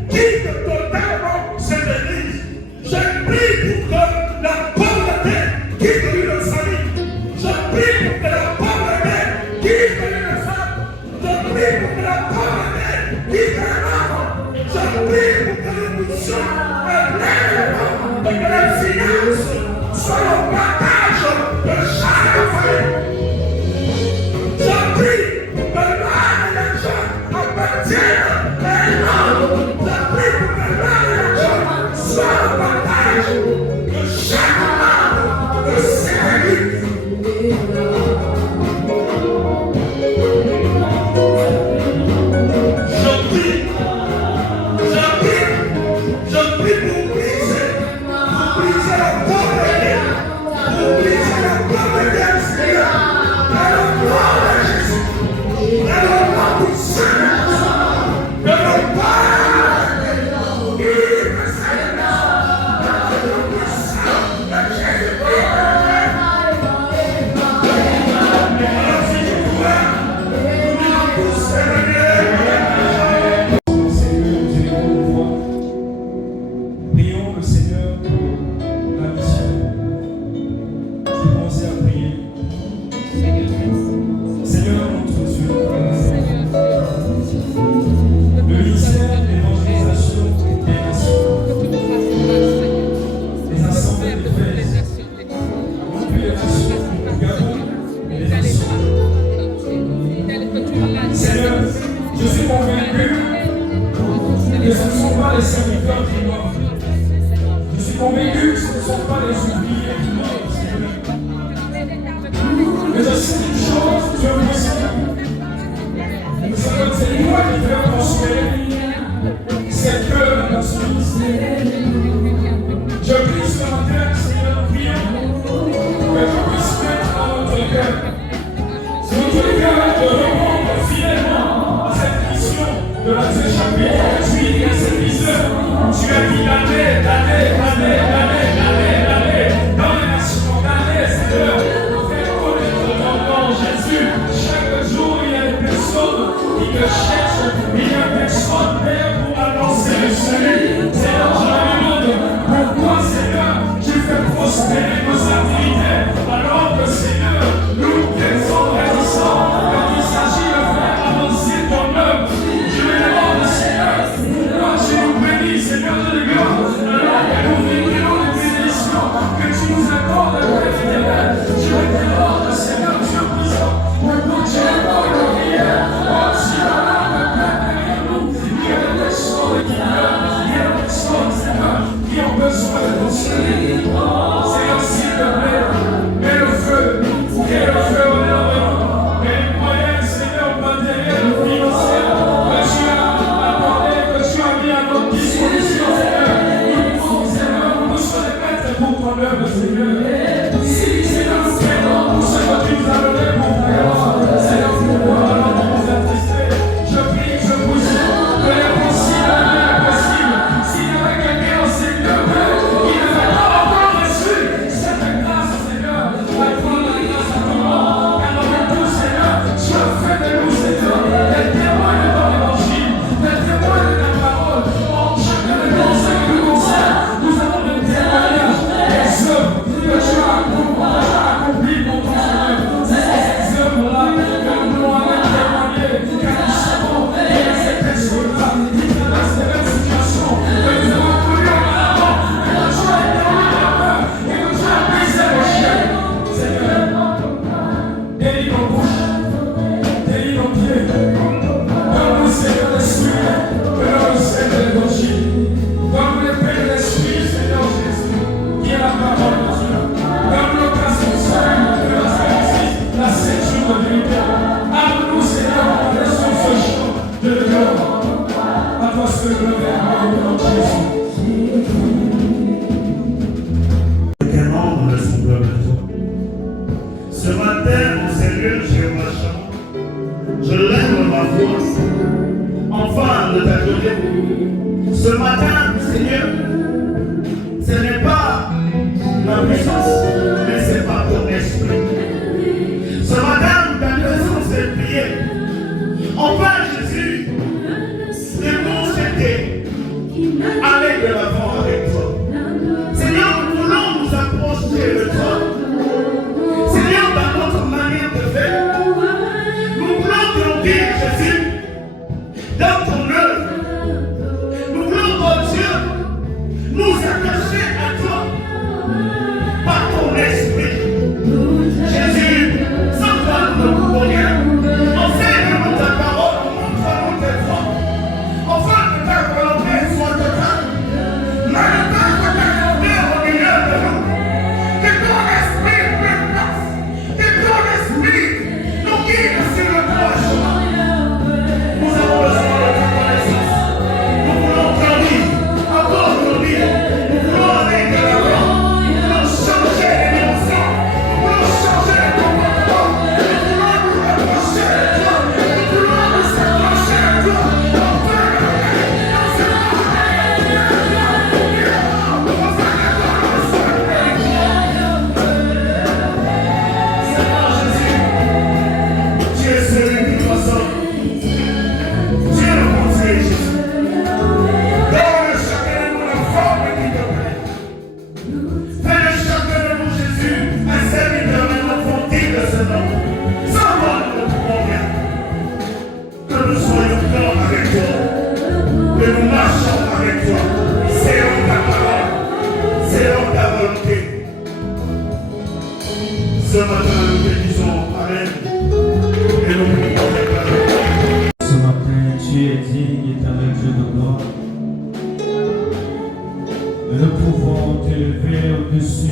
quitte totalement cette église. Je prie pour que la pauvreté quitte une famille. Je prie pour que la pauvreté quitte une femme. Je prie pour que la pauvreté quitte un homme. Je prie pour que l'émission et que les finances soient le partage de chaque famille. Je prie que l'âme et l'argent appartiennent à l'homme. Je prie pour que l'âme et l'argent soient le partage de chaque âme de cette église. Je prie pour briser la pauvreté, pour briser la pauvreté extérieure, dans le nom de Jésus, dans le nom puissant de Jésus. pas les serviteurs qui meurent. Je suis convaincu que ce ne sont pas les oubliés qui meurent, Seigneur. Mais je sais une chose, Dieu me sait. Nous savons que c'est toi qui fais prospérer cette œuvre dans ce ministère. Je prie ce matin, Seigneur, prions que tu puisses mettre dans notre cœur. Notre cœur de répondre fidèlement à cette mission de la chapitre 18 et ses viseurs. Tu as dit l'année, dans les nations, l'année, Seigneur, faire connaître ton nom, Jésus. Chaque jour, il y a des personnes qui te cherchent, il y a personne, Père, pour annoncer le salut. Seigneur, je me demande pourquoi, Seigneur, tu fais prospérer nos activités, alors que, Seigneur, nous pensons réticents, quand il s'agit de faire avancer ton œuvre. Je me demande, Seigneur, pourquoi tu nous bénis, Seigneur de grâce, alors que nous vivons les bénédictions que tu nous accordes, Père éternel. Je me demande, Seigneur, Dieu puissant, pourquoi tu es mort de prière. Oh, si la langue pleine derrière nous, il y a des personnes qui meurent, il y a des personnes, Seigneur, qui ont besoin de ton salut. Seigneur, s'il te plaît, mets le feu au nord de nous. Mets les moyens, Seigneur, matériels, financiers, que tu as accordé, que tu as mis à notre disposition, Seigneur. Nous pouvons, Seigneur, nous sommes les maîtres pour ton œuvre, Seigneur. Si, Seigneur, nous prenons tout ce que tu nous as donné pour ta gloire, Seigneur, pourquoi alors nous attrister? Je prie, je vous prie, que l'impossible est impossible. S'il y avait quelqu'un au Seigneur, qui ne fait pas encore reçu cette grâce, Seigneur, à prendre la grâce à ton nom, car avec tout, Seigneur, tu as fait de nous, Seigneur, des témoins de ton évangile, des témoins de ta parole. En chacun de nous, ce qui nous concerne, nous avons des témoignages, des œuvres que tu as accomplies pour ton Seigneur. C'est ces œuvres-là que nous devons aller témoigner, car nous savons qu'il y a ces personnes-là qui traversent les mêmes situations que nous avons connues auparavant, et que tu as étendu la main, et que tu as brisé les chaînes. Seigneur, délie nos bouches, délie nos pieds, donne-nous, Seigneur, l'esprit, donne-nous, Seigneur, l'évangile, donne-nous l'épée de l'esprit, Seigneur Jésus, qui est la parole de Dieu, donne-nous grâce au salut de la justice, la ceinture de vérité. Amenez-nous, Seigneur, à la source de l'œuvre. À toi seul le Père, au nom de Jésus. Aucun membre ne sont comme toi. Ce matin, mon Seigneur, Jéhovah Shammah, je lève ma voix, enfin de t'adorer. Ce matin, Seigneur, ce n'est pas la puissance, mais c'est par ton esprit. Ce matin, ta présence est priée. Enfin, Jésus, nous aider, aller de l'avant avec toi. Seigneur, nous voulons nous approcher de toi. Seigneur, dans notre manière de faire, nous voulons grandir, Jésus, dans ton œuvre. Nous voulons, oh Dieu,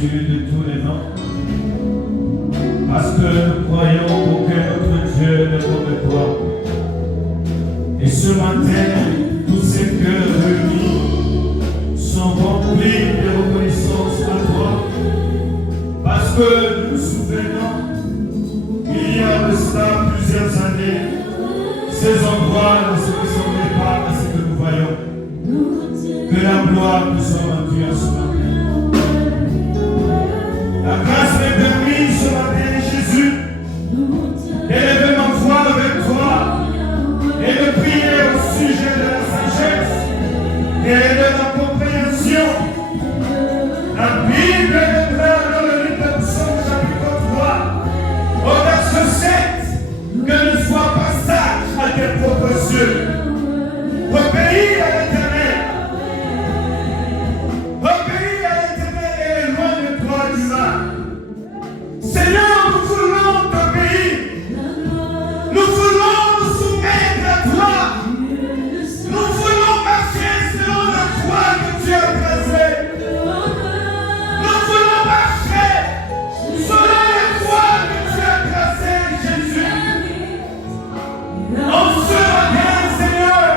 au-dessus de tous les noms. Parce que nous croyons qu'aucun autre Dieu ne comme toi. Et ce matin, tous ces cœurs réunis sont remplis de reconnaissance à toi. Parce que nous nous souvenons, il y a de cela plusieurs années, ces endroits ne se ressemblaient pas à ce que nous voyons. Que la gloire nous soit rendue en ce matin. La grâce m'est permise ce matin, Jésus, d'élever ma voix avec toi et de prier au sujet de la sagesse et de la compréhension. La Bible déclare dans le livre de Psaume chapitre 3, au verset 7, que ne sois pas sage à tes propres yeux. Obéis à l'Éternel. Obéis à l'Éternel et éloigne-toi du mal. Seigneur, nous voulons t'obéir. Nous voulons nous soumettre à toi. Nous voulons marcher selon la voie que tu as tracée. Nous voulons marcher selon la voie que tu as tracée, Jésus. En ce matin, Seigneur,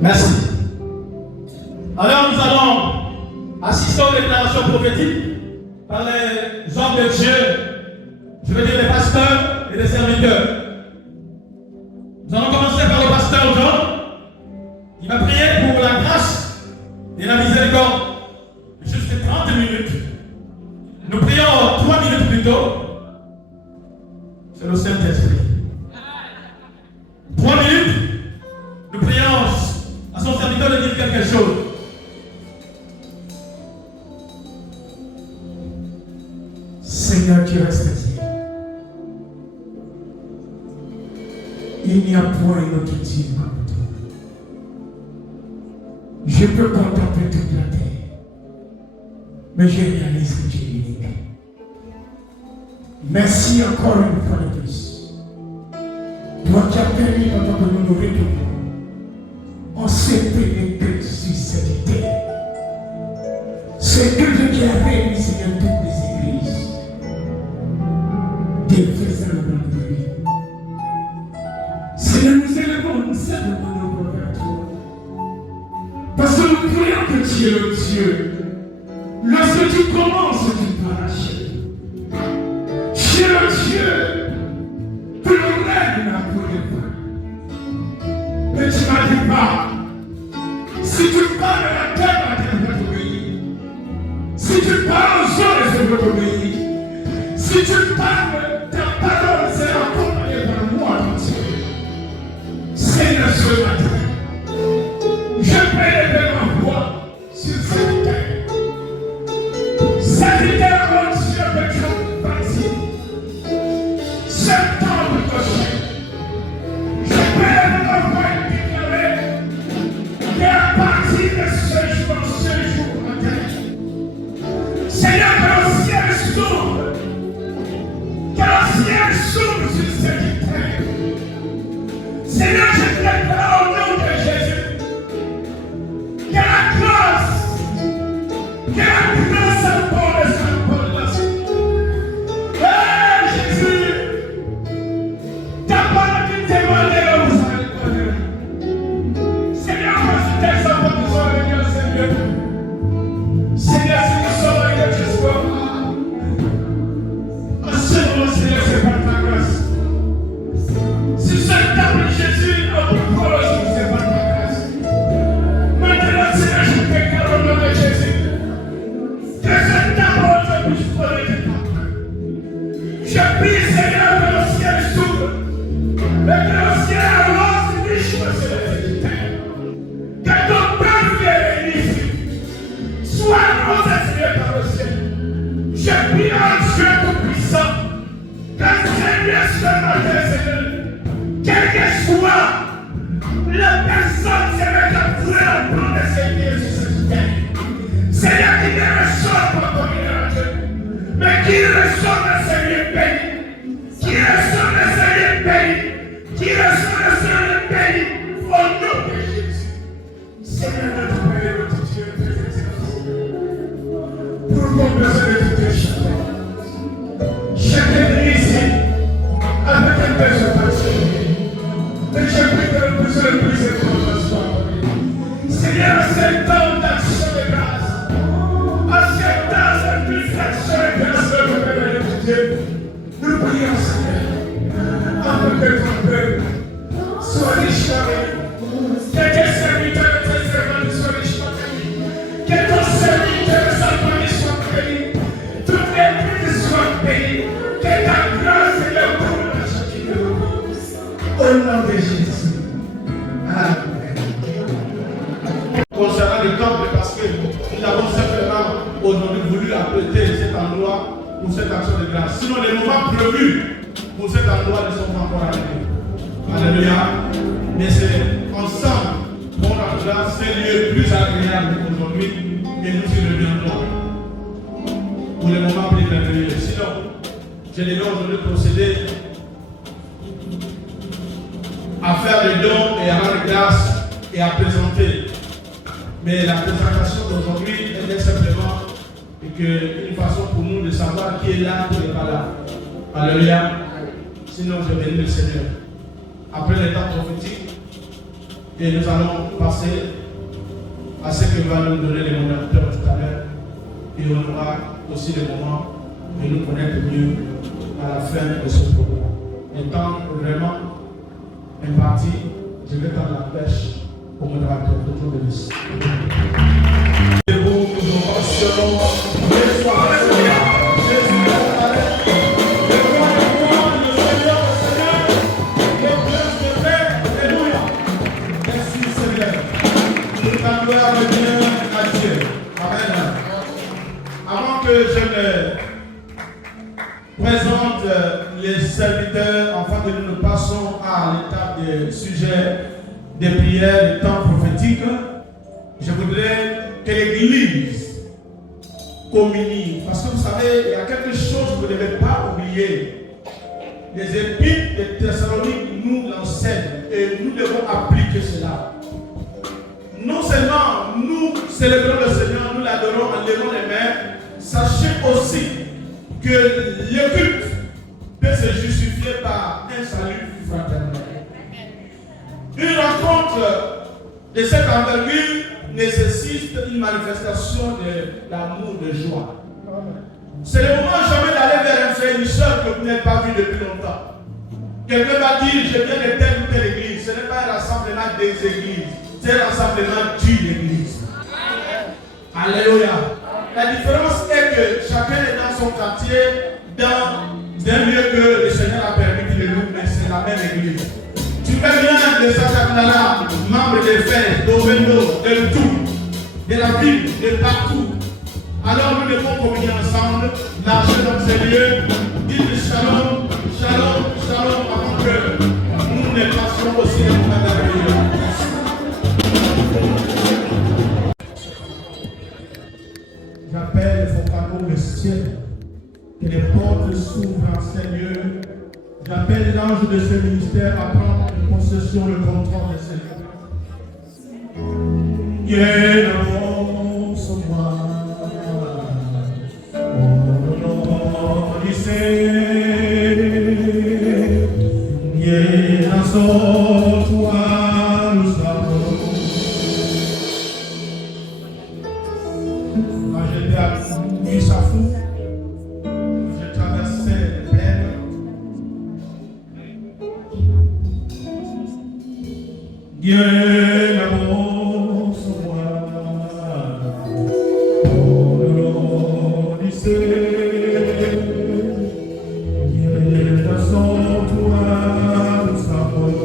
Merci. Alors nous allons assister aux déclarations prophétiques par les hommes de Dieu, je veux dire les pasteurs et les serviteurs. Nous allons commencer par le pasteur Jean, qui va prier pour la grâce et la miséricorde. Juste 30 minutes. Nous prions 3 minutes plus tôt. C'est le Saint-Esprit. 3 minutes. Nous prions à son serviteur de dire quelque chose. Seigneur, tu restes Dieu. Il n'y a point un autre Dieu comme toi. Je peux contempler toute la terre, mais je réalise que tu es unique. Merci encore une fois de plus. Toi qui as permis pendant que nous nous retrouvons, on s'est pénétré sur cette terre. C'est Dieu qui a réuni, Seigneur, toutes les églises. Dieu faisant le plan de vie. Seigneur, nous élevons simplement nos propres à toi. Parce que nous croyons que tu es le Dieu. Lorsque tu commences, tu parachètes. Tu es le Dieu que le règne n'a point de fin. Mais tu m'as dit pas. Si tu parles à la terre, elle va t'obéir. Si tu parles aux hommes, elles vont t'obéir. Si tu parles, ta parole sera accompagnée par moi, mon Dieu. Seigneur, ce matin, je peux lever ma voix sur cette terre. Cette terre, mon Dieu, peut être bâtie. Septembre prochain, je matin, Seigneur, quelle que soit la personne, Seigneur, qui a trouvé le plan de Seigneur sur cette terre, Seigneur, qui ne reçoit pas ton miracle, mais qui reçoit le Seigneur béni, qui reçoit le Seigneur béni, qui reçoit le Seigneur béni, au nom de Jésus. Seigneur, notre Père, notre Dieu, très excellent. Pour ton besoin de tout chacun. Chacun ici, avec un besoin particulier. Et je prie que le besoin le plus important soit. Seigneur, à cet temps d'action de grâce, à cet temps de plus d'action de grâce, notre Père, notre Dieu, nous prions, Seigneur, afin que ton peuple soit riche en lui. Que tes serviteurs et tes servantes soient riches en lui. Que ton serviteur et sa famille soient bénis. Toutes les vies soient bénies. Que ta grâce et le cours à chacun de nous. Au nom de Jésus. Amen. Concernant le temple, parce que nous avons simplement aujourd'hui voulu apprêter cet endroit pour cette action de grâce. Sinon, les moments prévus pour cet endroit ne sont pas encore arrivés. Alléluia. Mais c'est ensemble qu'on rendra ces lieux plus agréables aujourd'hui et nous y reviendrons pour les moments plus merveilleux. Sinon, je devais aujourd'hui procéder à faire les dons et à rendre grâce et à présenter. Mais la présentation d'aujourd'hui est simplement une façon pour nous de savoir qui est là, qui n'est pas là. Alléluia. Sinon, je bénis le Seigneur. Après les temps prophétiques, et nous allons passer à ce que va nous donner les modérateurs tout à l'heure. Et on aura aussi des moments de nous connaître mieux à la fin de ce programme. Étant vraiment imparti, je vais tendre la pêche au modérateur de tout le ministre. Avant que je me présente les serviteurs, afin que nous passons à l'étape des sujets des prières, des temps prophétiques, je voudrais que l'Église communie. Parce que vous savez, il y a quelque chose que vous ne devez pas oublier. Les épîtres de Thessalonique nous l'enseignent et nous devons appliquer cela. Non seulement nous célébrons le Seigneur, nous l'adorons en levant les mains, sachez aussi que le culte peut se justifier par un salut fraternel. Une rencontre de cette envergure nécessite une manifestation de l'amour, de joie. C'est le moment jamais d'aller vers un frère, une soeur que vous n'avez pas vu depuis longtemps. Quelqu'un va dire, je viens de telle ou telle église. Ce n'est pas un rassemblement des églises, c'est un rassemblement d'une église. Alléluia. La différence est que chacun est dans son quartier, dans un lieu que le Seigneur a permis qu'il le loue, mais c'est la même église. Tu peux venir de Sataklala, membre des Fès, d'Ovendo, de tout, de la ville, de partout. Alors nous devons communier ensemble, marcher dans ces lieux, dire shalom, shalom, shalom, avant que nous ne passions aussi les moments merveilleux. J'appelle les fontaneaux du ciel, que les portes s'ouvrent en ces lieux. J'appelle l'ange de ce ministère à prendre possession, le contrôle de ces lieux. Viens avance moi, au nom du Seigneur. Viens assois-toi, nous savons. Quand j'étais à Missafou, j'ai traversé les plaines. Viens avance moi, au nom du Seigneur. Viens assois-toi, nous savons.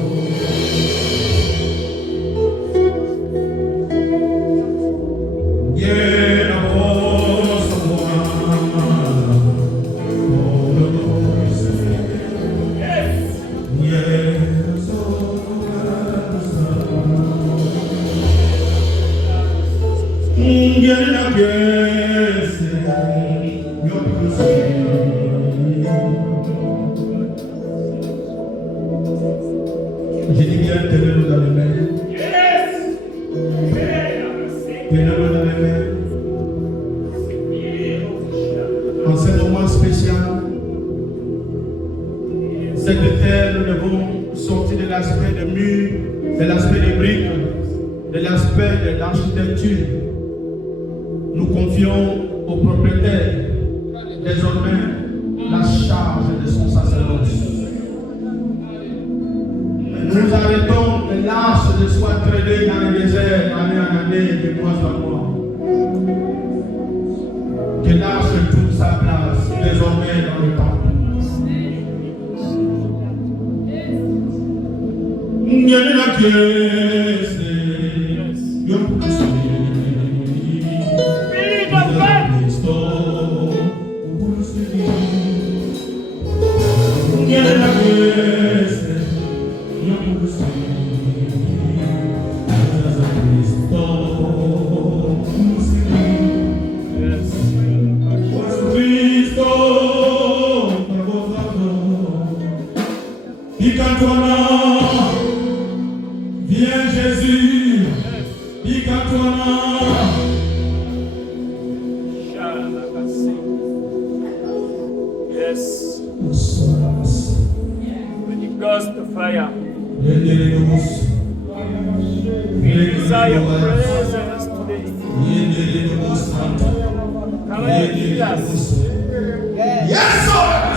Viens avance moi, au nom du Seigneur. J'ai dit bien, tenez-nous dans les mains. Tenez-nous dans les mains. En ce moment spécial, cette terre, nous devons sortir de l'aspect de mur, de l'aspect des briques, de l'aspect de l'architecture. Nous confions au propriétaire désormais la charge de son sacerdoce. Nous arrêtons que l'arche de soit traînée dans le désert d'année en année, de mois en mois. Que l'arche trouve sa place désormais dans le temple. Viens Jésus, Yes. When it goes to fire, we desire presence today. Come and heal us. Yes, Lord.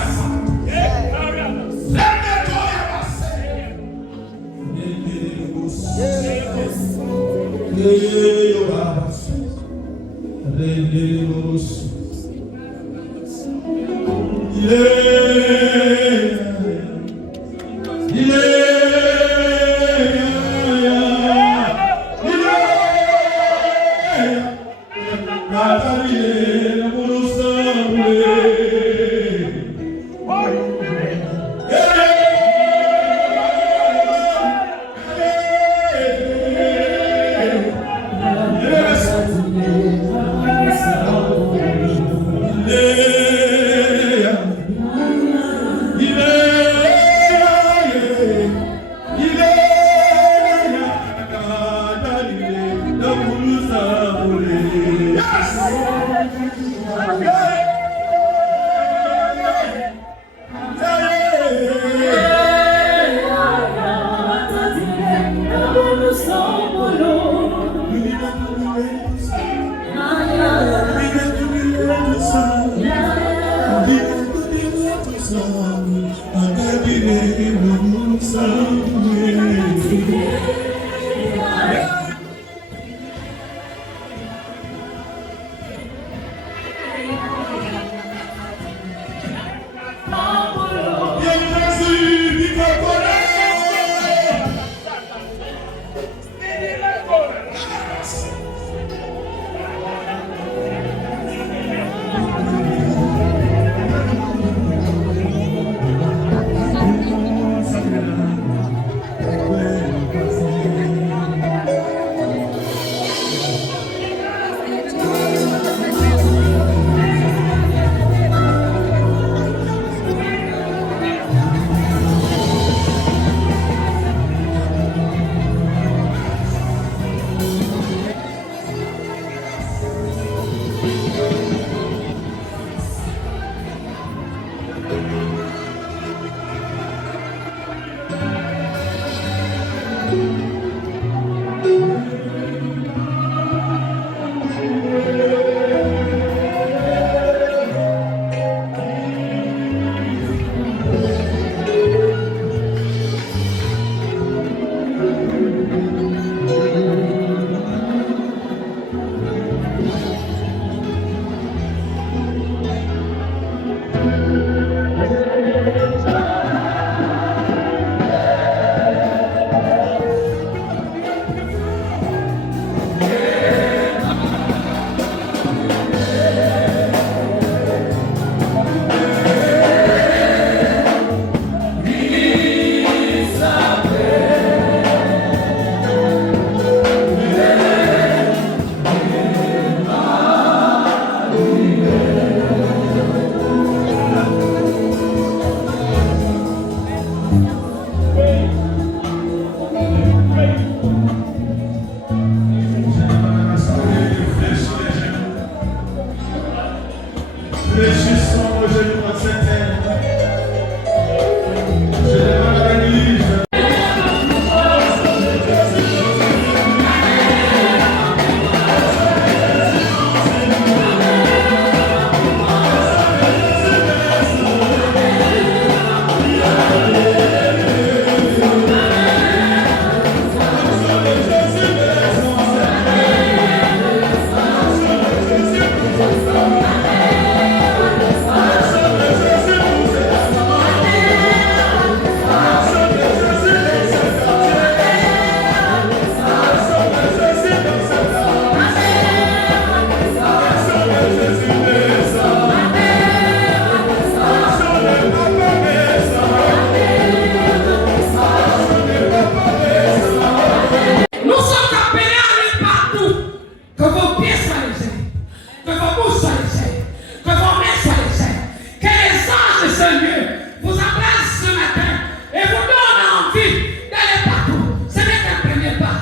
envie d'aller partout. Ce n'est qu'un premier pas.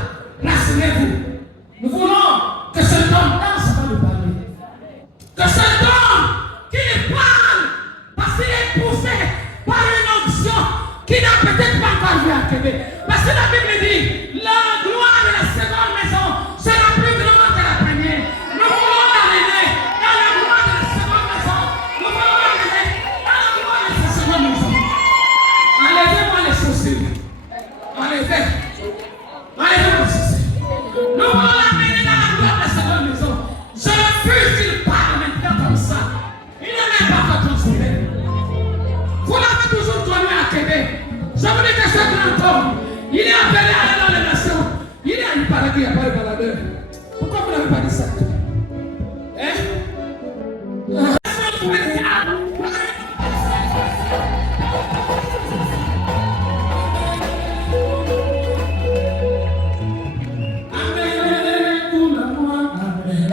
Rassurez-vous. Nous voulons que cet homme danse avant de parler. Que cet homme qui parle parce qu'il est poussé par une onction qui n'a peut-être pas encore vu à Québec. Parce que la Bible dit, la gloire de la seconde maison sera plus grande que la première. Nous voulons arriver dans la gloire de la seconde maison. Nous voulons arriver dans la gloire de la seconde maison. Enlevez-moi les chaussures. Enlevez. Enlevez les chaussures. Nous voulons l'amener dans la gloire de la seconde maison. Je refuse qu'il parle maintenant comme ça. Il ne m'aime pas quand on se fait. Vous l'avez toujours connu à Québec. Je vous dis que ce grand homme, il est appelé à aller dans les nations. Il est à une paradis, il n'y a pas de baladeur. Pourquoi vous n'avez pas dit ça? Hein?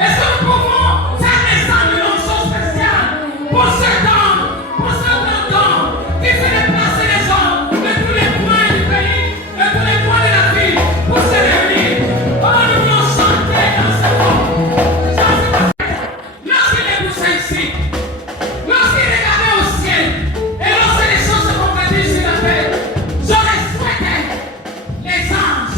Est-ce que nous pouvons faire descendre une onction spéciale pour cet homme, pour ce grand homme qui fait déplacer les gens de tous les coins du pays, de tous les coins de la ville, pour se réunir? Oh, nous voulons chanter dans ce monde. Lorsqu'il est poussé ici, lorsqu'il regardait au ciel, et lorsque les choses se concrétisent sur la terre, j'aurais souhaité les anges.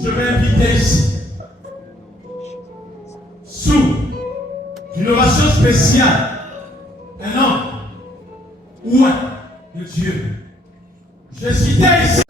Je vais inviter ici, sous une ovation spéciale, un homme ou un de Dieu. Je citais ici.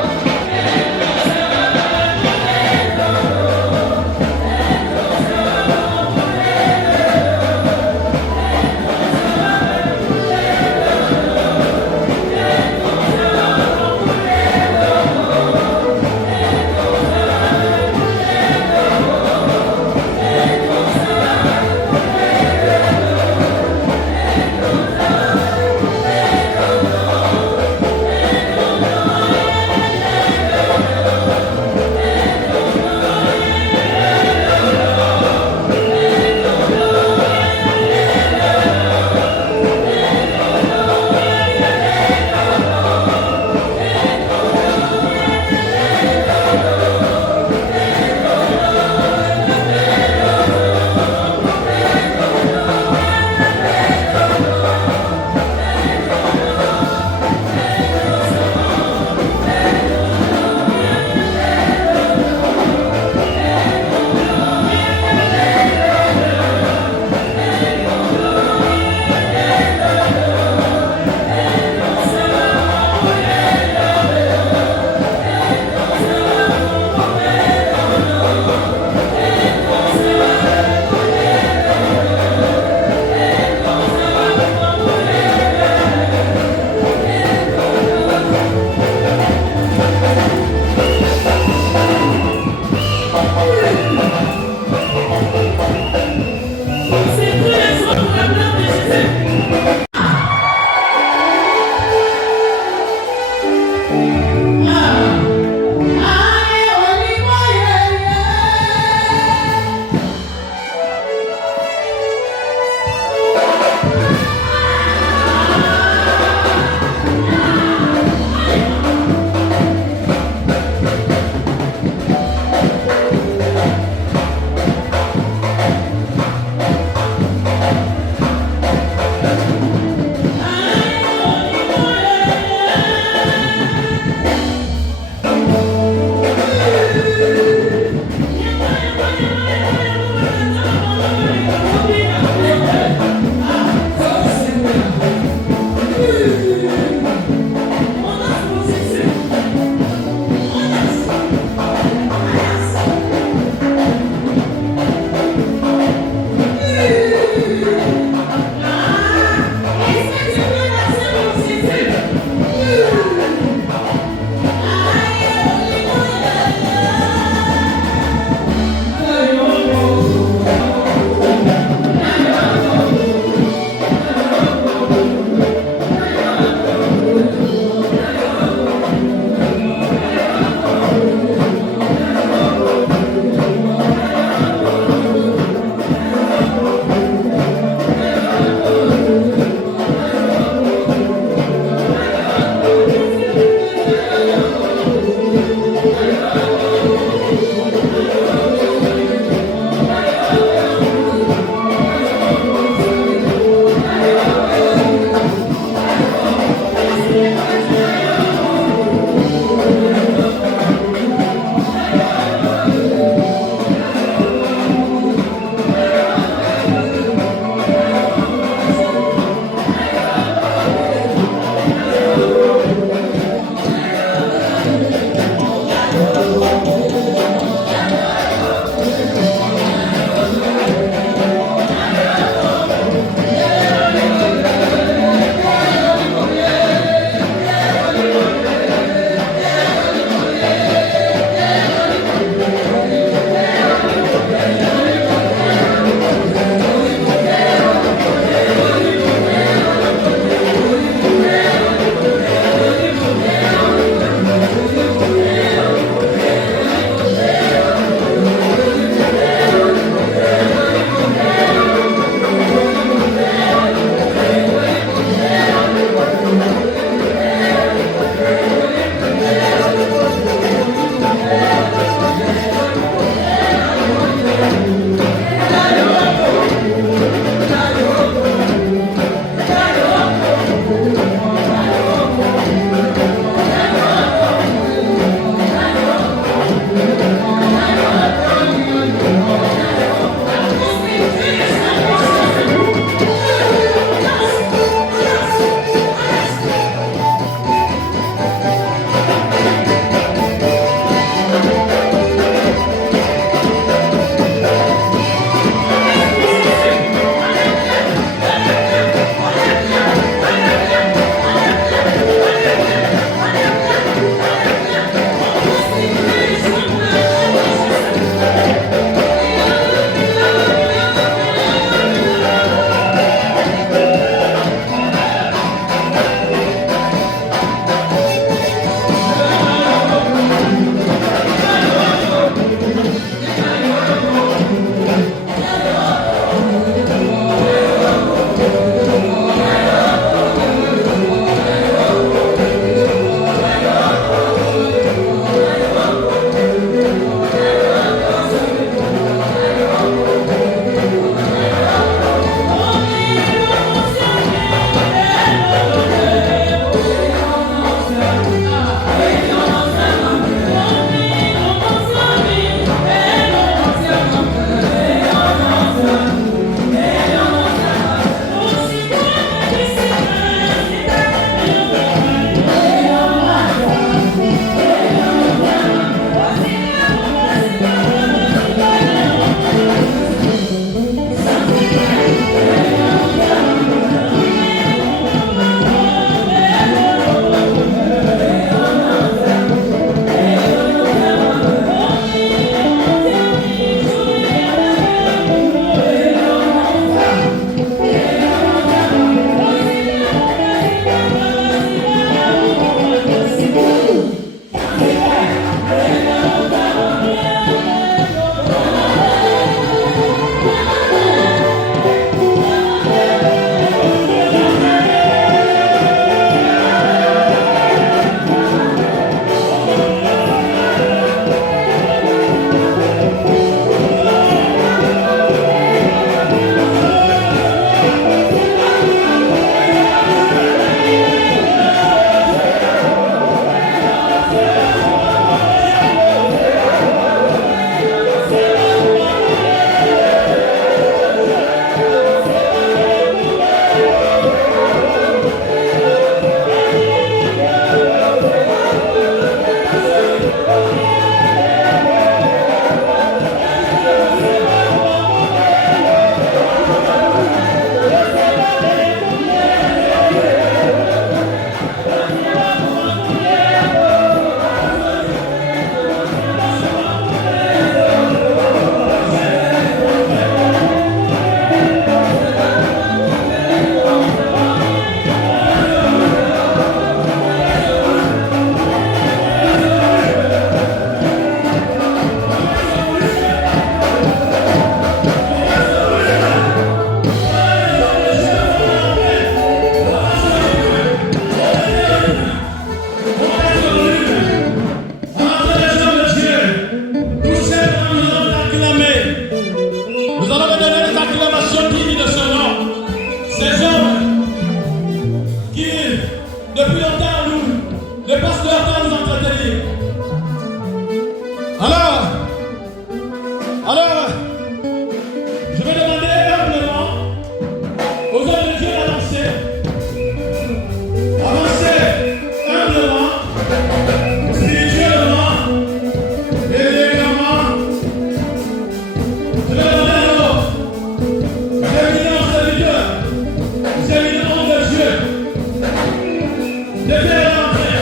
maintenir. Alors, je vais demander humblement aux hommes de Dieu d'avancer. Avancez humblement, spirituellement, élégamment. Je vais demander à nous, éminents serviteurs, éminents de Dieu, de faire rentrer.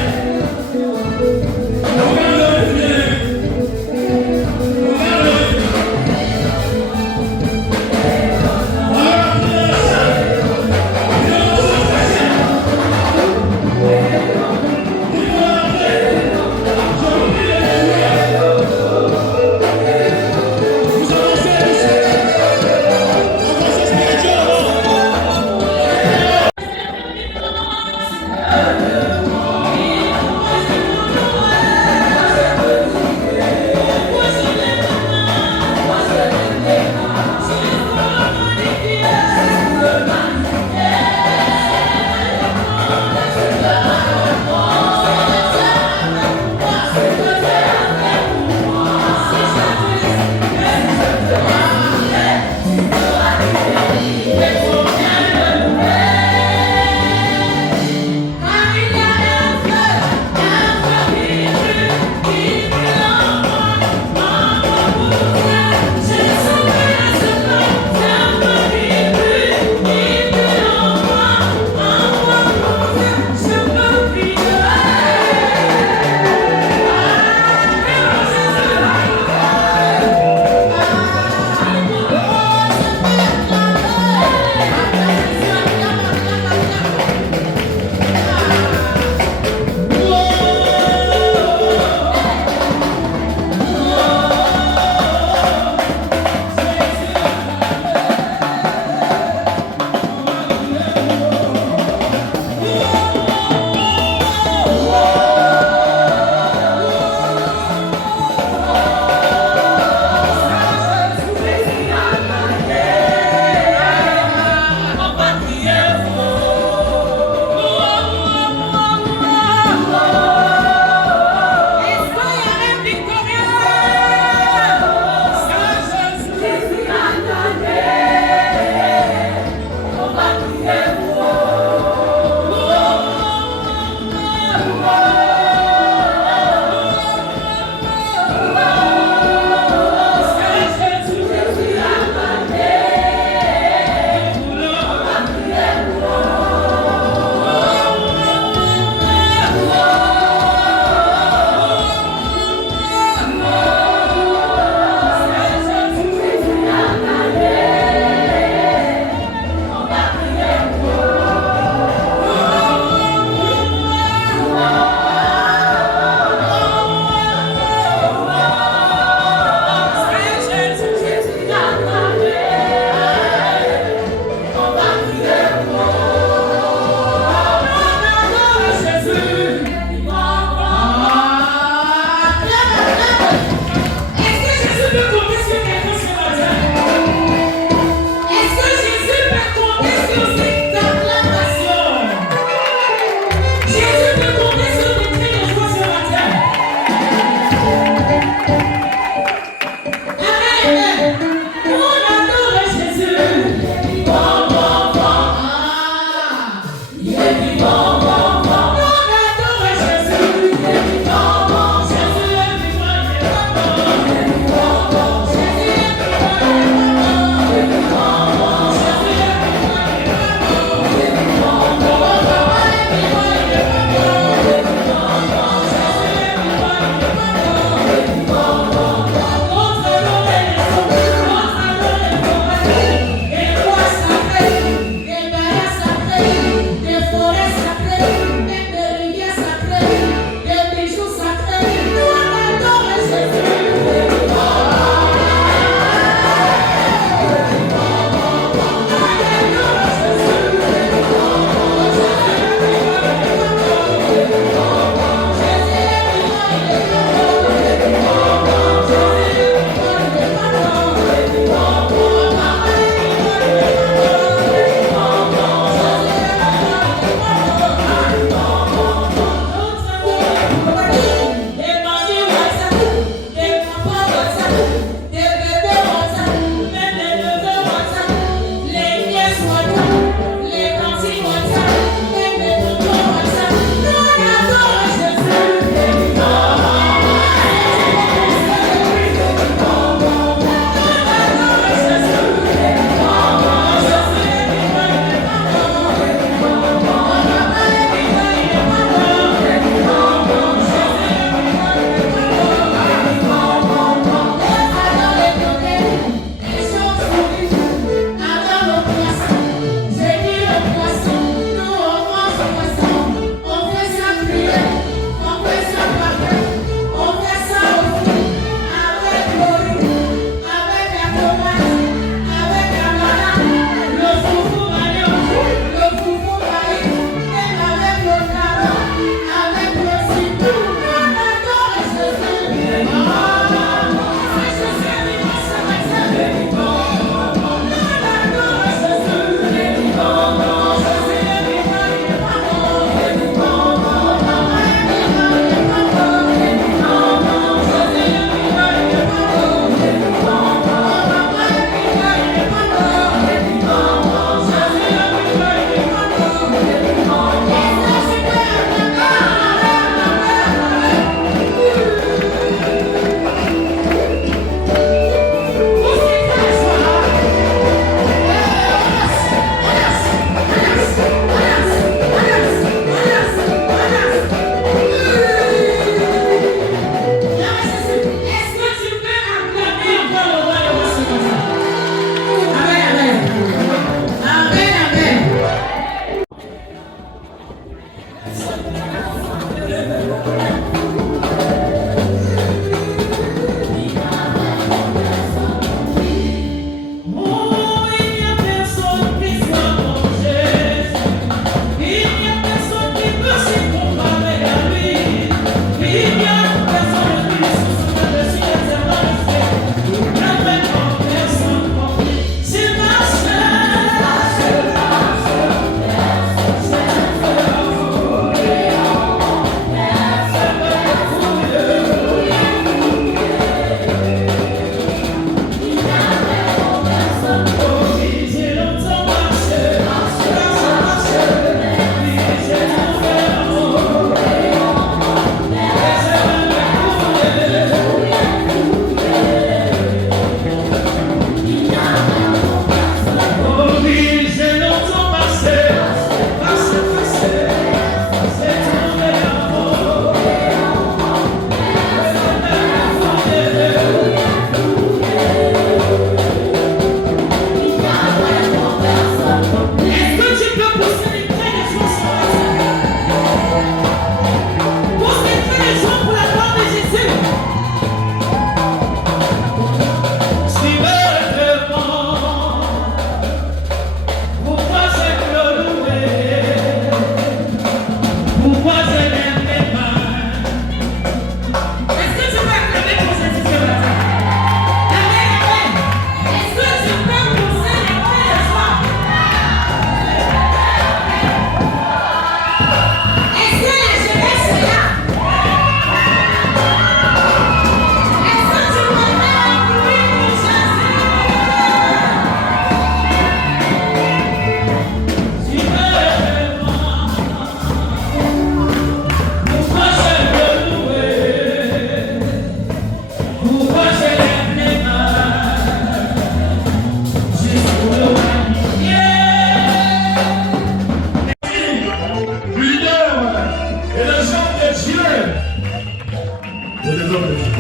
des hommes de Dieu.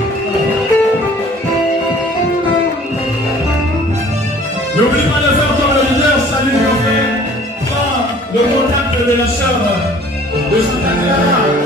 N'oublie pas de faire ton leader, salut mon frère. Prends le contact de la sœur de Santa Clara.